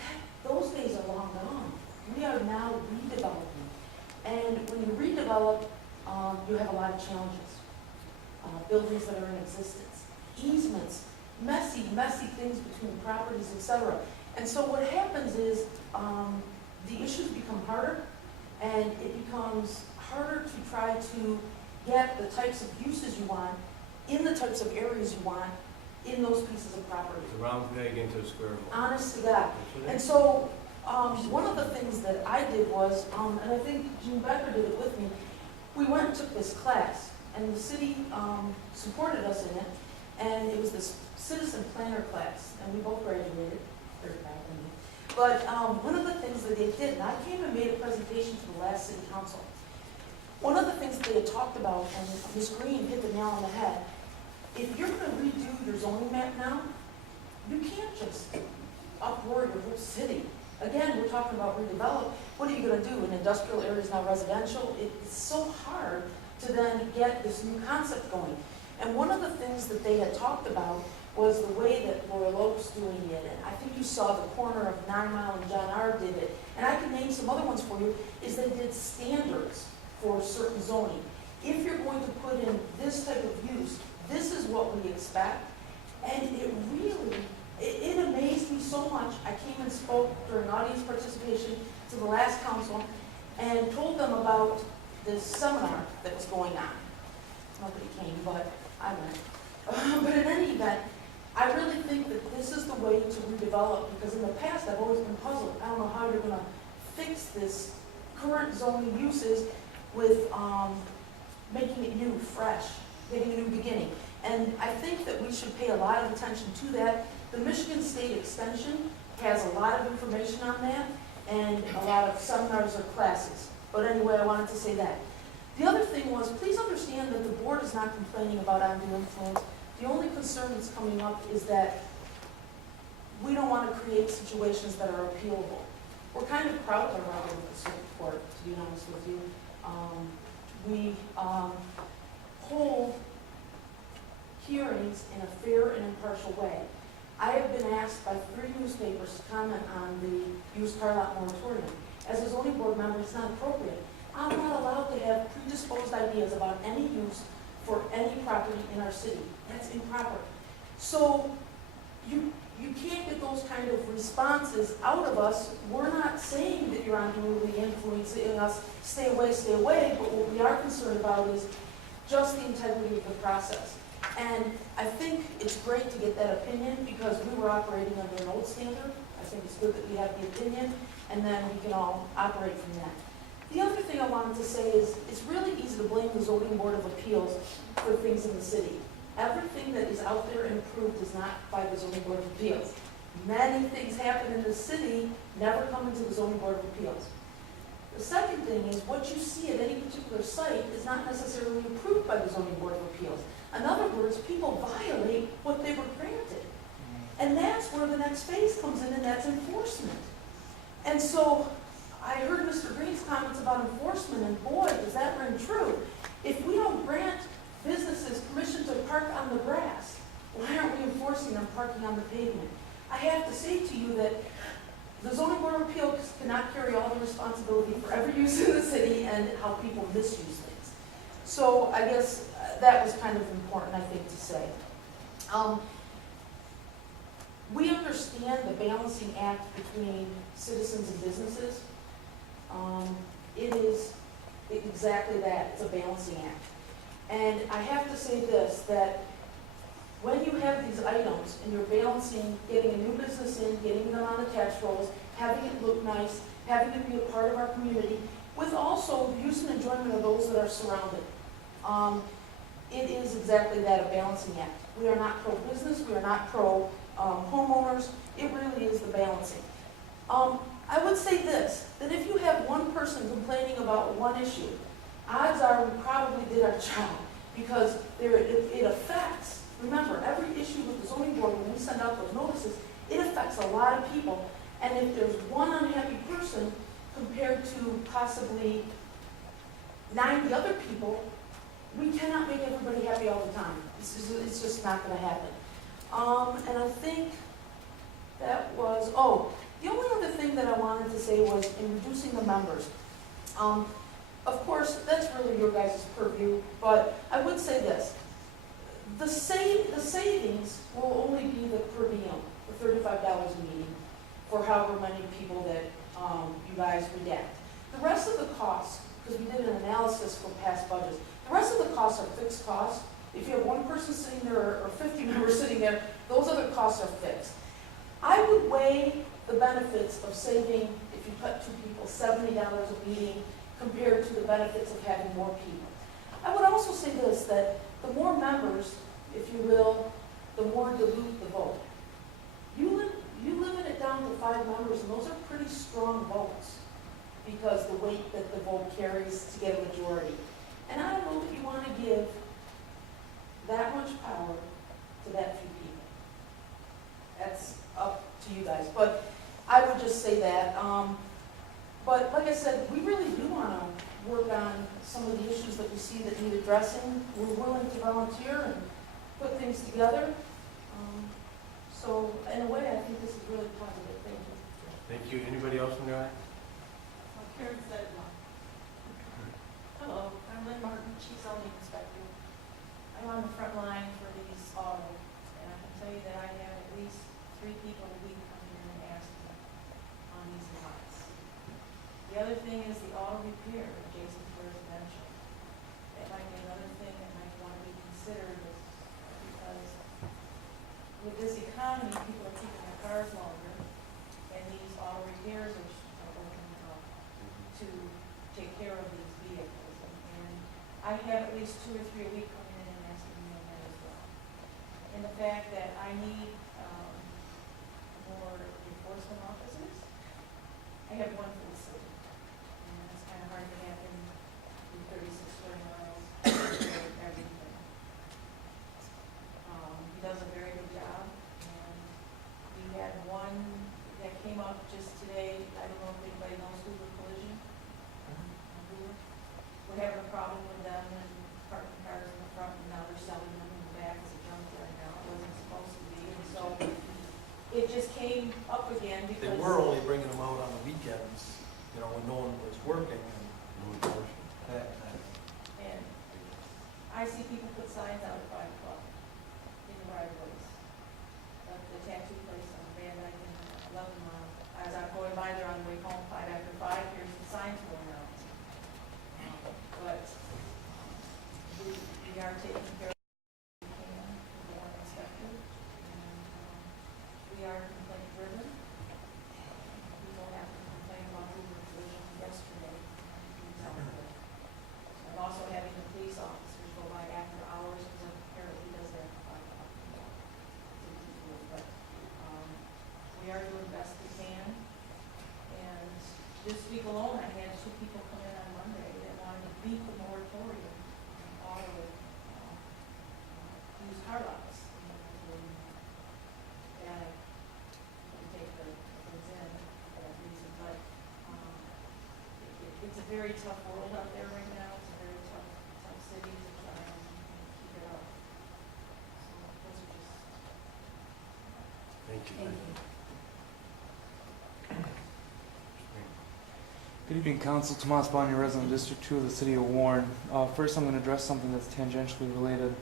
those days are long gone. We are now redeveloping. And when you redevelop, you have a lot of challenges. Buildings that are in existence, easements, messy things between properties, etc. And so what happens is the issues become harder, and it becomes harder to try to get the types of uses you want in the types of areas you want in those pieces of property. It's a round peg into a square hole. Honest to God. And so one of the things that I did was, and I think Jean Becker did it with me, we went and took this class, and the city supported us in it, and it was this citizen planner class, and we both graduated, very proud of me. But one of the things that they did, and I came and made a presentation to the last city council, one of the things that they had talked about, and Ms. Green hit the nail on the head, if you're going to redo your zoning map now, you can't just upward your whole city. Again, we're talking about redevelop. What are you going to do? An industrial area is now residential. It's so hard to then get this new concept going. And one of the things that they had talked about was the way that Royal Oak's doing it. And I think you saw the corner of 9 Mile and John R. did it. And I can name some other ones for you, is they did standards for certain zoning. If you're going to put in this type of use, this is what we expect. And it really, it amazed me so much. I came and spoke during audience participation to the last council and told them about this seminar that was going on. Nobody came, but I went. But in any event, I really think that this is the way to redevelop, because in the past I've always been puzzled. I don't know how you're going to fix this current zoning uses with making it new, fresh, getting a new beginning. And I think that we should pay a lot of attention to that. The Michigan State Extension has a lot of information on that and a lot of seminars or classes. But anyway, I wanted to say that. The other thing was, please understand that the board is not complaining about undue influence. The only concern that's coming up is that we don't want to create situations that are appealable. We're kind of proud of our with the circuit court, to be honest with you. We hold hearings in a fair and impartial way. I have been asked by 3 newspapers to comment on the used car lot moratorium. As a zoning board member, it's not appropriate. I'm not allowed to have predisposed ideas about any use for any property in our city. That's improper. So you can't get those kind of responses out of us. We're not saying that you're unduly influencing us, stay away, but what we are concerned about is just the integrity of the process. And I think it's great to get that opinion because we were operating under an old standard. I think it's good that we have the opinion, and then we can all operate from that. The other thing I wanted to say is it's really easy to blame the Zoning Board of Appeals for things in the city. Everything that is out there and approved is not by the Zoning Board of Appeals. Many things happen in the city, never come into the Zoning Board of Appeals. The second thing is what you see at any particular site is not necessarily approved by the Zoning Board of Appeals. In other words, people violate what they were granted. And that's where the next phase comes in, and that's enforcement. And so I heard Mr. Green's comments about enforcement, and boy, does that ring true. If we don't grant businesses permission to park on the grass, why aren't we enforcing them parking on the pavement? I have to say to you that the Zoning Board of Appeals cannot carry all the responsibility for every use in the city and how people misuse things. So I guess that was kind of important, I think, to say. We understand the balancing act between citizens and businesses. It is exactly that, it's a balancing act. And I have to say this, that when you have these items and you're balancing getting a new business in, getting them on the tax rolls, having it look nice, having it be a part of our community, with also the use and enjoyment of those that are surrounded. It is exactly that, a balancing act. We are not pro-business, we are not pro-homeowners, it really is the balancing. I would say this, that if you have one person complaining about one issue, odds are we probably did our job. Because it affects, remember, every issue with the zoning board, when we send out those notices, it affects a lot of people. And if there's one unhappy person compared to possibly 90 other people, we cannot make everybody happy all the time. It's just not gonna happen. And I think that was, the only other thing that I wanted to say was in reducing the members. Of course, that's really your guys' purview, but I would say this. The savings will only be the per diem, the $35 a meeting, for however many people that you guys redact. The rest of the costs, because we did an analysis for past budgets, the rest of the costs are fixed costs. If you have one person sitting there or 50 members sitting there, those other costs are fixed. I would weigh the benefits of saving, if you cut 2 people, $70 a meeting, compared to the benefits of having more people. I would also say this, that the more members, if you will, the more dilute the vote. You limit it down to 5 members, and those are pretty strong votes, because the weight that the vote carries to get a majority. And I don't know that you want to give that much power to that few people. That's up to you guys. But I would just say that. But like I said, we really do want to work on some of the issues that we see that need addressing. We're willing to volunteer and put things together. So in a way, I think this is really positive. Thank you. Thank you. Anybody else in the audience? Karen said no. Hello, I'm Lynn Martin, Chief Zoning Inspector. I'm on the front line for these auto, and I can tell you that I have at least 3 people a week come here and ask me on these lots. The other thing is the auto repair adjacent to residential. That might be another thing that might want to be considered, because with this economy, people are keeping their cars longer, and these auto repairs are opening up to take care of these vehicles. And I have at least 2 or 3 a week coming in and asking me on that as well. And the fact that I need more enforcement officers, I have one for the city. And it's kind of hard to happen in 36 square miles, everything. He does a very good job, and we had one that came up just today. I don't know if anybody knows Hoover Collision. We're having a problem with them and parking cars in the front, and now they're selling them in the back as a junkyard now. It wasn't supposed to be, and so it just came up again because They were only bringing them out on the weekends, when no one was working. And I see people put signs out at 5 o'clock in the right of ways. The tattoo place on Van Dyke and 11 Mile. As I'm going by there on the way home, 5 after 5, here's the signs going out. But we are taking care of what we can, the one inspector. And we are complaint driven. People have to complain about Hoover Collision yesterday. I'm also having the police officers go by after hours, because apparently he does that at 5 o'clock. But we are doing the best we can. And this week alone, I had 2 people come in on Monday that wanted to beat the moratorium on auto used car lots. And we take the things in for that reason. But it's a very tough world out there right now. It's a very tough city to try and keep it up. So those are just. Thank you. Thank you. Good evening, Council. Tomas Bonnie, resident District 2 of the City of Warren. First, I'm going to address something that's tangentially related.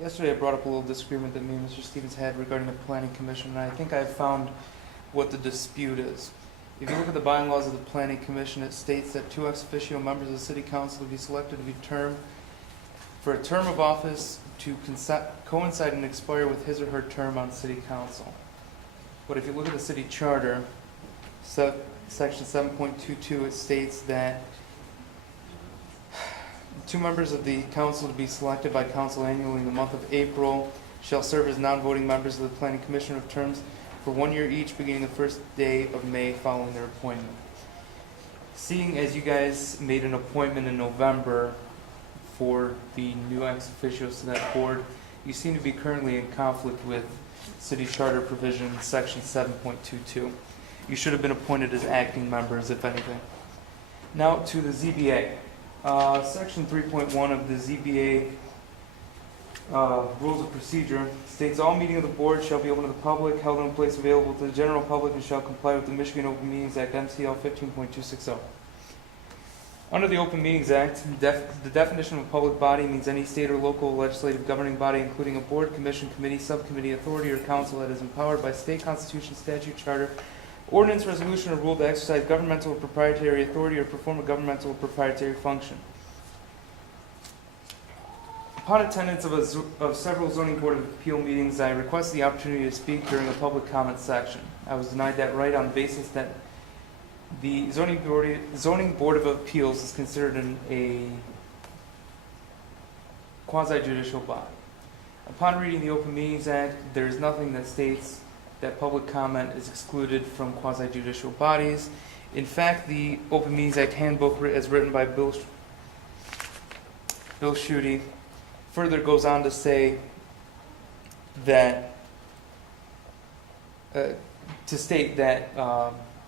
Yesterday, I brought up a little disagreement that me and Mr. Stevens had regarding the Planning Commission, and I think I found what the dispute is. If you look at the bylaws of the Planning Commission, it states that 2 ex officio members of the City Council will be selected to be for a term of office to coincide and expire with his or her term on City Council. But if you look at the city charter, section 7.22, it states that 2 members of the council to be selected by council annually in the month of April shall serve as non-voting members of the Planning Commission of terms for 1 year each, beginning the first day of May following their appointment. seeing as you guys made an appointment in November for the new ex officios to that board, you seem to be currently in conflict with City Charter provision section 7.22. You should have been appointed as acting members, if anything. Now to the ZBA. Section 3.1 of the ZBA Rules of Procedure states all meeting of the board shall be open to the public, held in a place available to the general public, and shall comply with the Michigan Open Meetings Act MCL 15.260. Under the Open Meetings Act, the definition of a public body means any state or local legislative governing body, including a board, commission, committee, subcommittee, authority, or council that is empowered by state constitution, statute, charter, ordinance, resolution, or rule to exercise governmental or proprietary authority or perform a governmental or proprietary function. Upon attendance of several zoning board of appeal meetings, I requested the opportunity to speak during a public comment section. I was denied that right on the basis that the zoning board of appeals is considered a quasi-judicial body. Upon reading the Open Meetings Act, there is nothing that states that public comment is excluded from quasi-judicial bodies. In fact, the Open Meetings Act handbook, as written by Bill Schuette, further goes on to say that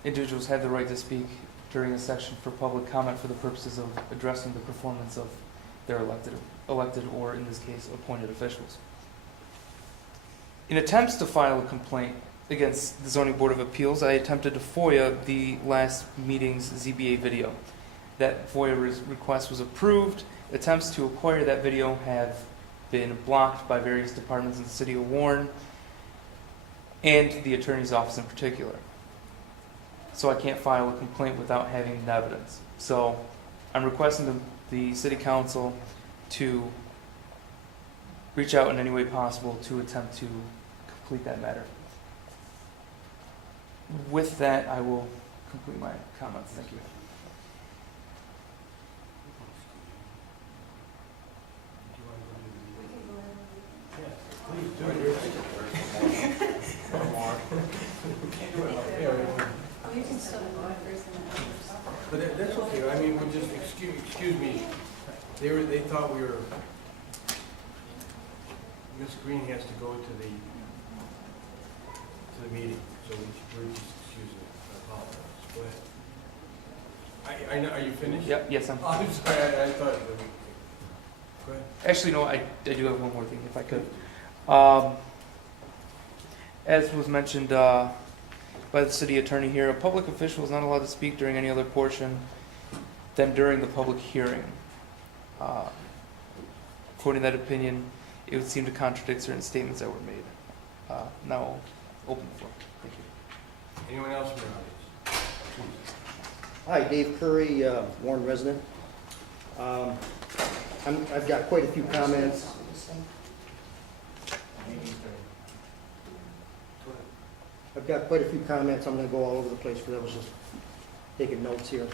individuals have the right to speak during a section for public comment for the purposes of addressing the performance of their elected or, in this case, appointed officials. In attempts to file a complaint against the Zoning Board of Appeals, I attempted to FOIA the last meeting's ZBA video. That FOIA request was approved. Attempts to acquire that video have been blocked by various departments in the city of Warren and the attorney's office in particular. So I can't file a complaint without having the evidence. So I'm requesting the city council to reach out in any way possible to attempt to complete that matter. With that, I will complete my comments. Thank you. You can still go first and then others. But that's okay, I mean, we'll just, excuse me, they thought we were, Ms. Green has to go to the meeting, so we're just excusing it, I apologize, go ahead. I know, are you finished? Yep. Yes, I'm. Oh, I'm sorry, I thought, go ahead. Actually, no, I do have one more thing, if I could. As was mentioned by the city attorney here, a public official is not allowed to speak during any other portion than during the public hearing. According to that opinion, it would seem to contradict certain statements that were made. Now, open the floor. Thank you. Anyone else in the audience? Hi, Dave Curry, Warren resident. I've got quite a few comments. I'm going to go all over the place because I was just taking notes here.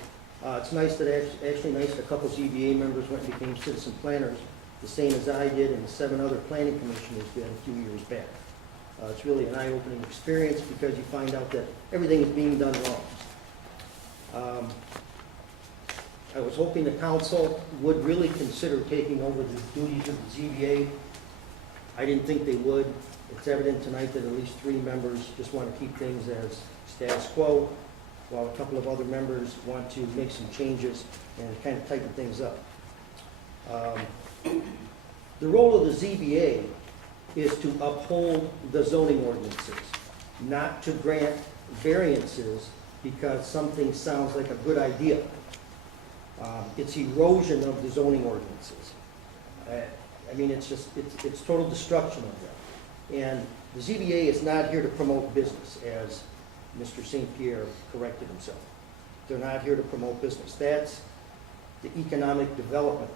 It's nice that a couple ZBA members went and became citizen planners, the same as I did and the 7 other planning commissioners did a few years back. It's really an eye-opening experience because you find out that everything is being done wrong. I was hoping the council would really consider taking over the duties of the ZBA. I didn't think they would. It's evident tonight that at least 3 members just want to keep things as status quo, while a couple of other members want to make some changes and kind of tighten things up. The role of the ZBA is to uphold the zoning ordinances, not to grant variances because something sounds like a good idea. It's erosion of the zoning ordinances. I mean, it's total destruction of them. And the ZBA is not here to promote business, as Mr. St. Pierre corrected himself. They're not here to promote business. That's the Economic Development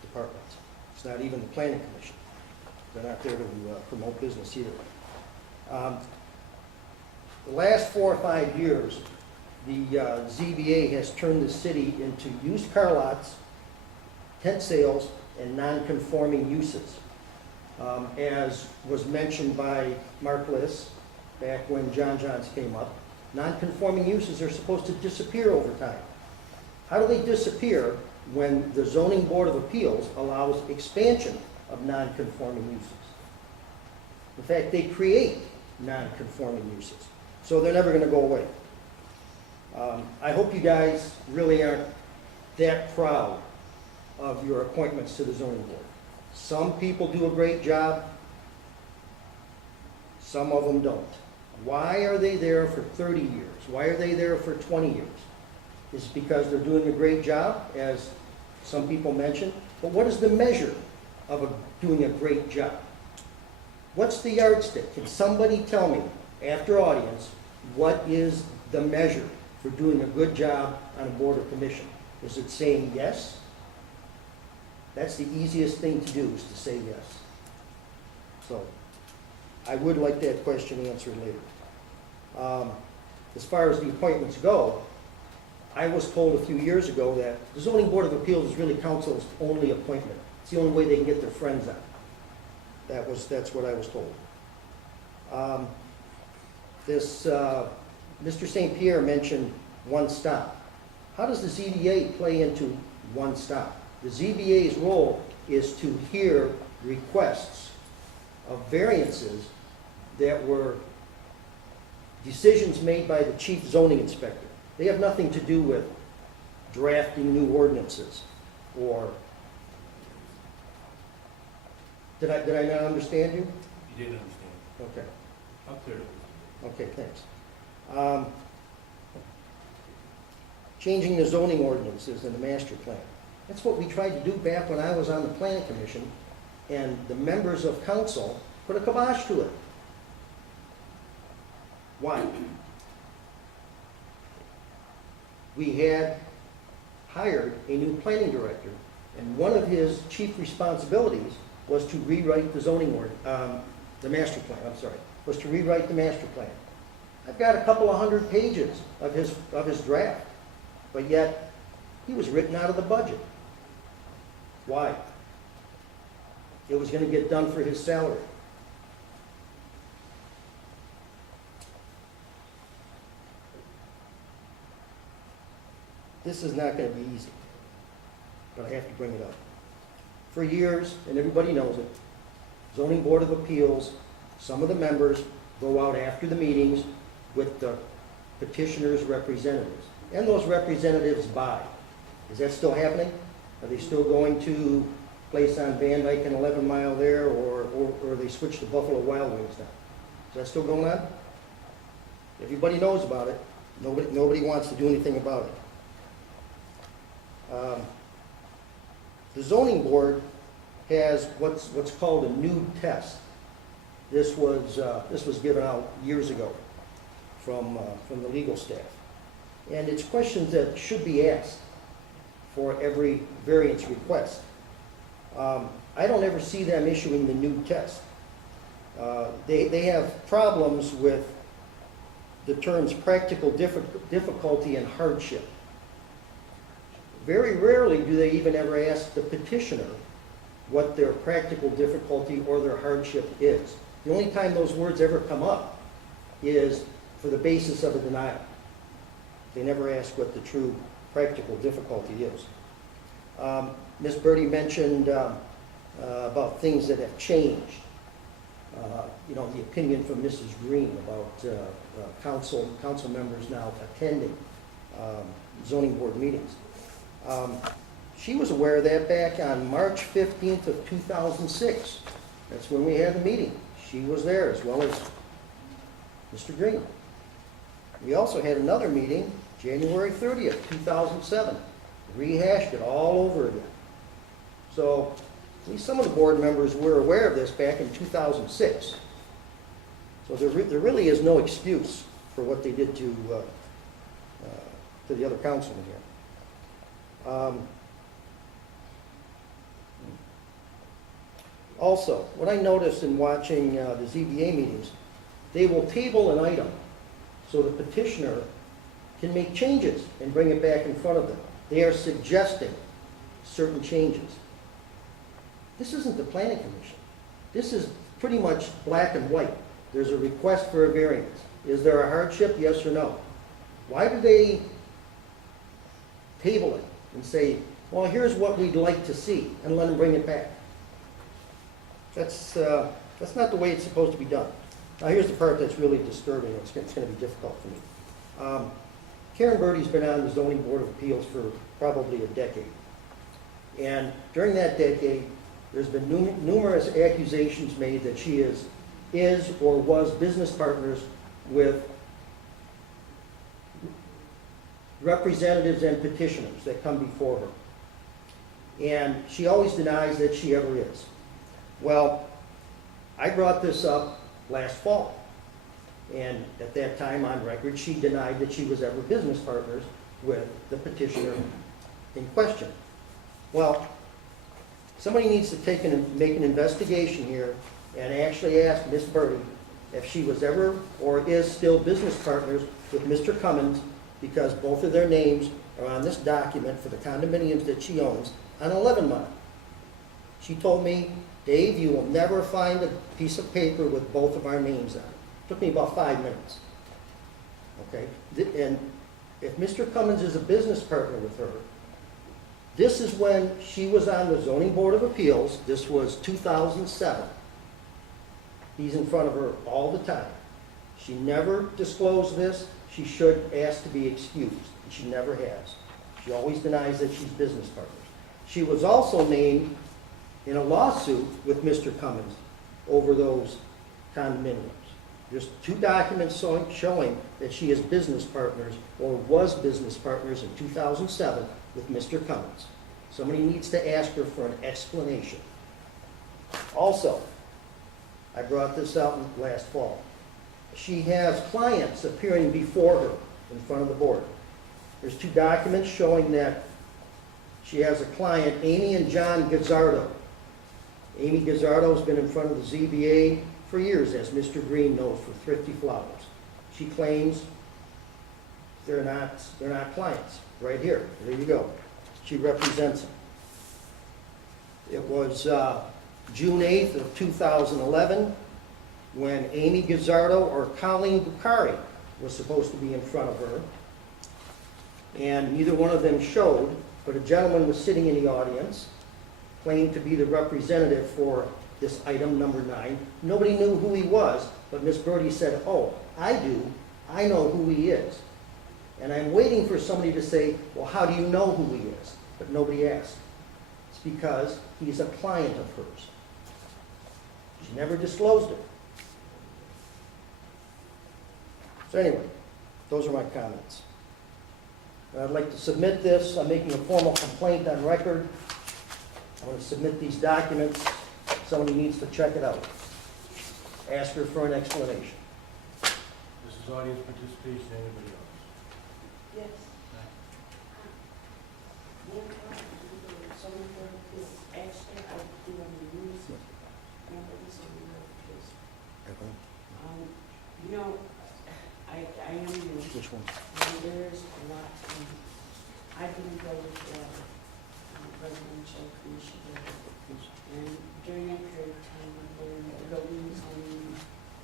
Department. It's not even the Planning Commission. They're not there to promote business either. The last 4 or 5 years, the ZBA has turned the city into used car lots, tent sales, and non-conforming uses. As was mentioned by Mark Liss back when John Johns came up, non-conforming uses are supposed to disappear over time. How do they disappear when the zoning board of appeals allows expansion of non-conforming uses? In fact, they create non-conforming uses, so they're never going to go away. I hope you guys really aren't that proud of your appointments to the zoning board. Some people do a great job, some of them don't. Why are they there for 30 years? Why are they there for 20 years? Is it because they're doing a great job, as some people mentioned? But what is the measure of doing a great job? What's the yardstick? Can somebody tell me, after audience, what is the measure for doing a good job on a board or commission? Is it saying yes? That's the easiest thing to do, is to say yes. So, I would like that question answered later. As far as the appointments go, I was told a few years ago that the zoning board of appeals is really council's only appointment. It's the only way they can get their friends on. That's what I was told. Mr. St. Pierre mentioned one stop. How does the ZBA play into one stop? The ZBA's role is to hear requests of variances that were decisions made by the chief zoning inspector. They have nothing to do with drafting new ordinances or... Did I not understand you? You didn't understand. Okay. Up there. Okay, thanks. Changing the zoning ordinances in the master plan. That's what we tried to do back when I was on the planning commission, and the members of council put a kibosh to it. Why? We had hired a new planning director, and one of his chief responsibilities was to rewrite the zoning the master plan, was to rewrite the master plan. I've got a couple of hundred pages of his draft, but yet he was written out of the budget. Why? It was going to get done for his salary. This is not going to be easy, but I have to bring it up. For years, and everybody knows it, Zoning Board of Appeals, some of the members go out after the meetings with the petitioner's representatives, and those representatives buy. Is that still happening? Are they still going to place on Van Dyke and 11 Mile there, or they switch to Buffalo Wild Wings now? Is that still going on? Everybody knows about it. Nobody wants to do anything about it. The zoning board has what's called a nude test. This was given out years ago from the legal staff, and it's questions that should be asked for every variance request. I don't ever see them issuing the nude test. They have problems with the terms practical difficulty and hardship. Very rarely do they even ever ask the petitioner what their practical difficulty or their hardship is. The only time those words ever come up is for the basis of a denial. They never ask what the true practical difficulty is. Ms. Birdie mentioned about things that have changed. The opinion from Mrs. Green about council members now attending zoning board meetings. She was aware of that back on March 15th of 2006. That's when we had the meeting. She was there, as well as Mr. Green. We also had another meeting, January 30th, 2007. Rehashed it all over again. So, at least some of the board members were aware of this back in 2006. So there really is no excuse for what they did to the other councilmen here. Also, what I noticed in watching the ZBA meetings, they will table an item so the petitioner can make changes and bring it back in front of them. They are suggesting certain changes. This isn't the planning commission. This is pretty much black and white. There's a request for a variance. Is there a hardship, yes or no? Why do they table it and say, well, here's what we'd like to see, and let them bring it back. That's not the way it's supposed to be done. Now, here's the part that's really disturbing. It's going to be difficult for me. Karen Birdie's been on the Zoning Board of Appeals for probably a decade. And during that decade, there's been numerous accusations made that she is or was business partners with representatives and petitioners that come before her. And she always denies that she ever is. Well, I brought this up last fall. And at that time, on record, she denied that she was ever business partners with the petitioner in question. Well, somebody needs to make an investigation here and actually ask Miss Birdie if she was ever or is still business partners with Mr. Cummins, because both of their names are on this document for the condominiums that she owns on 11 Mile. She told me, Dave, you will never find a piece of paper with both of our names on it. Took me about 5 minutes. Okay? And if Mr. Cummins is a business partner with her, this is when she was on the Zoning Board of Appeals. This was 2007. He's in front of her all the time. She never disclosed this. She should ask to be excused. She never has. She always denies that she's business partners. She was also named in a lawsuit with Mr. Cummins over those condominiums. There's 2 documents showing that she is business partners or was business partners in 2007 with Mr. Cummins. Somebody needs to ask her for an explanation. Also, I brought this out last fall. She has clients appearing before her in front of the board. There's 2 documents showing that she has a client, Amy and John Gazzardo. Amy Gazzardo has been in front of the ZBA for years, as Mr. Green knows, for Thrifty Flowers. She claims they're not clients. Right here, there you go. She represents them. It was June 8th of 2011 when Amy Gazzardo or Colleen Bucari was supposed to be in front of her. And neither one of them showed, but a gentleman was sitting in the audience, claimed to be the representative for this item number 9. Nobody knew who he was, but Miss Birdie said, oh, I do. I know who he is. And I'm waiting for somebody to say, well, how do you know who he is? But nobody asked. It's because he's a client of hers. She never disclosed it. So anyway, those are my comments. And I'd like to submit this. I'm making a formal complaint on record. I want to submit these documents. Somebody needs to check it out. Ask her for an explanation. This is audience participation, anybody else? Yes. Actually, I do on the news. You know, I am new. Which one? And there's a lot to, I didn't go with the residential commission building. And during that period of time, I learned the buildings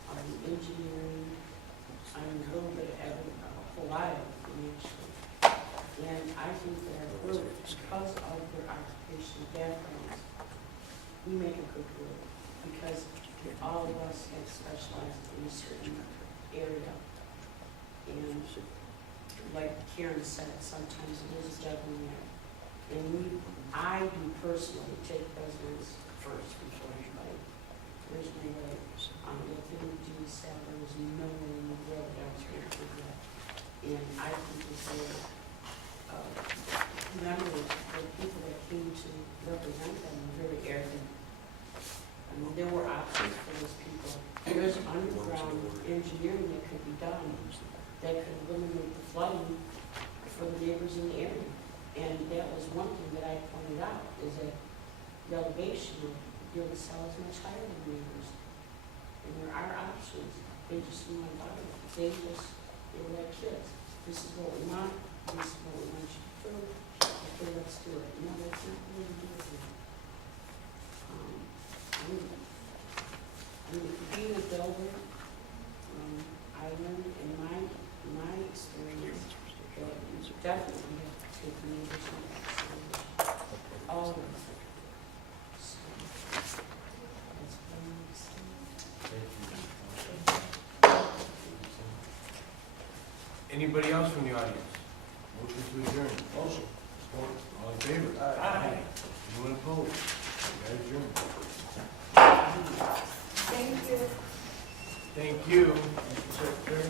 on engineering, on a little bit of everything, a whole lot of everything actually. And I think that our group, because of their occupational backgrounds, we make a good group because all of us have specialized in a certain area. And like Karen said, sometimes it is a juggling act. And I do personally take residents first before anybody. There's no way. Within the staff, there was no way in the world that I was going to do that. And I think it's members, the people that came to represent them were very arrogant. I mean, there were options for those people. There's underground engineering that could be done that could eliminate the flooding for the neighbors in the area. And that was one thing that I pointed out, is that the elevation of building cells much higher than neighbors. And there are options. They just didn't want to buy it. They were like kids. This is what we want. This is what we want you to do. Okay, let's do it. No, that's not really doing it. I mean, being a builder, I learned in my experience that you definitely have to Oh. Anybody else from the audience? Motion to adjourn. Motion. Support. All in favor? Aye. Anyone opposed? We are adjourned. Thank you. Thank you, Mr. Secretary.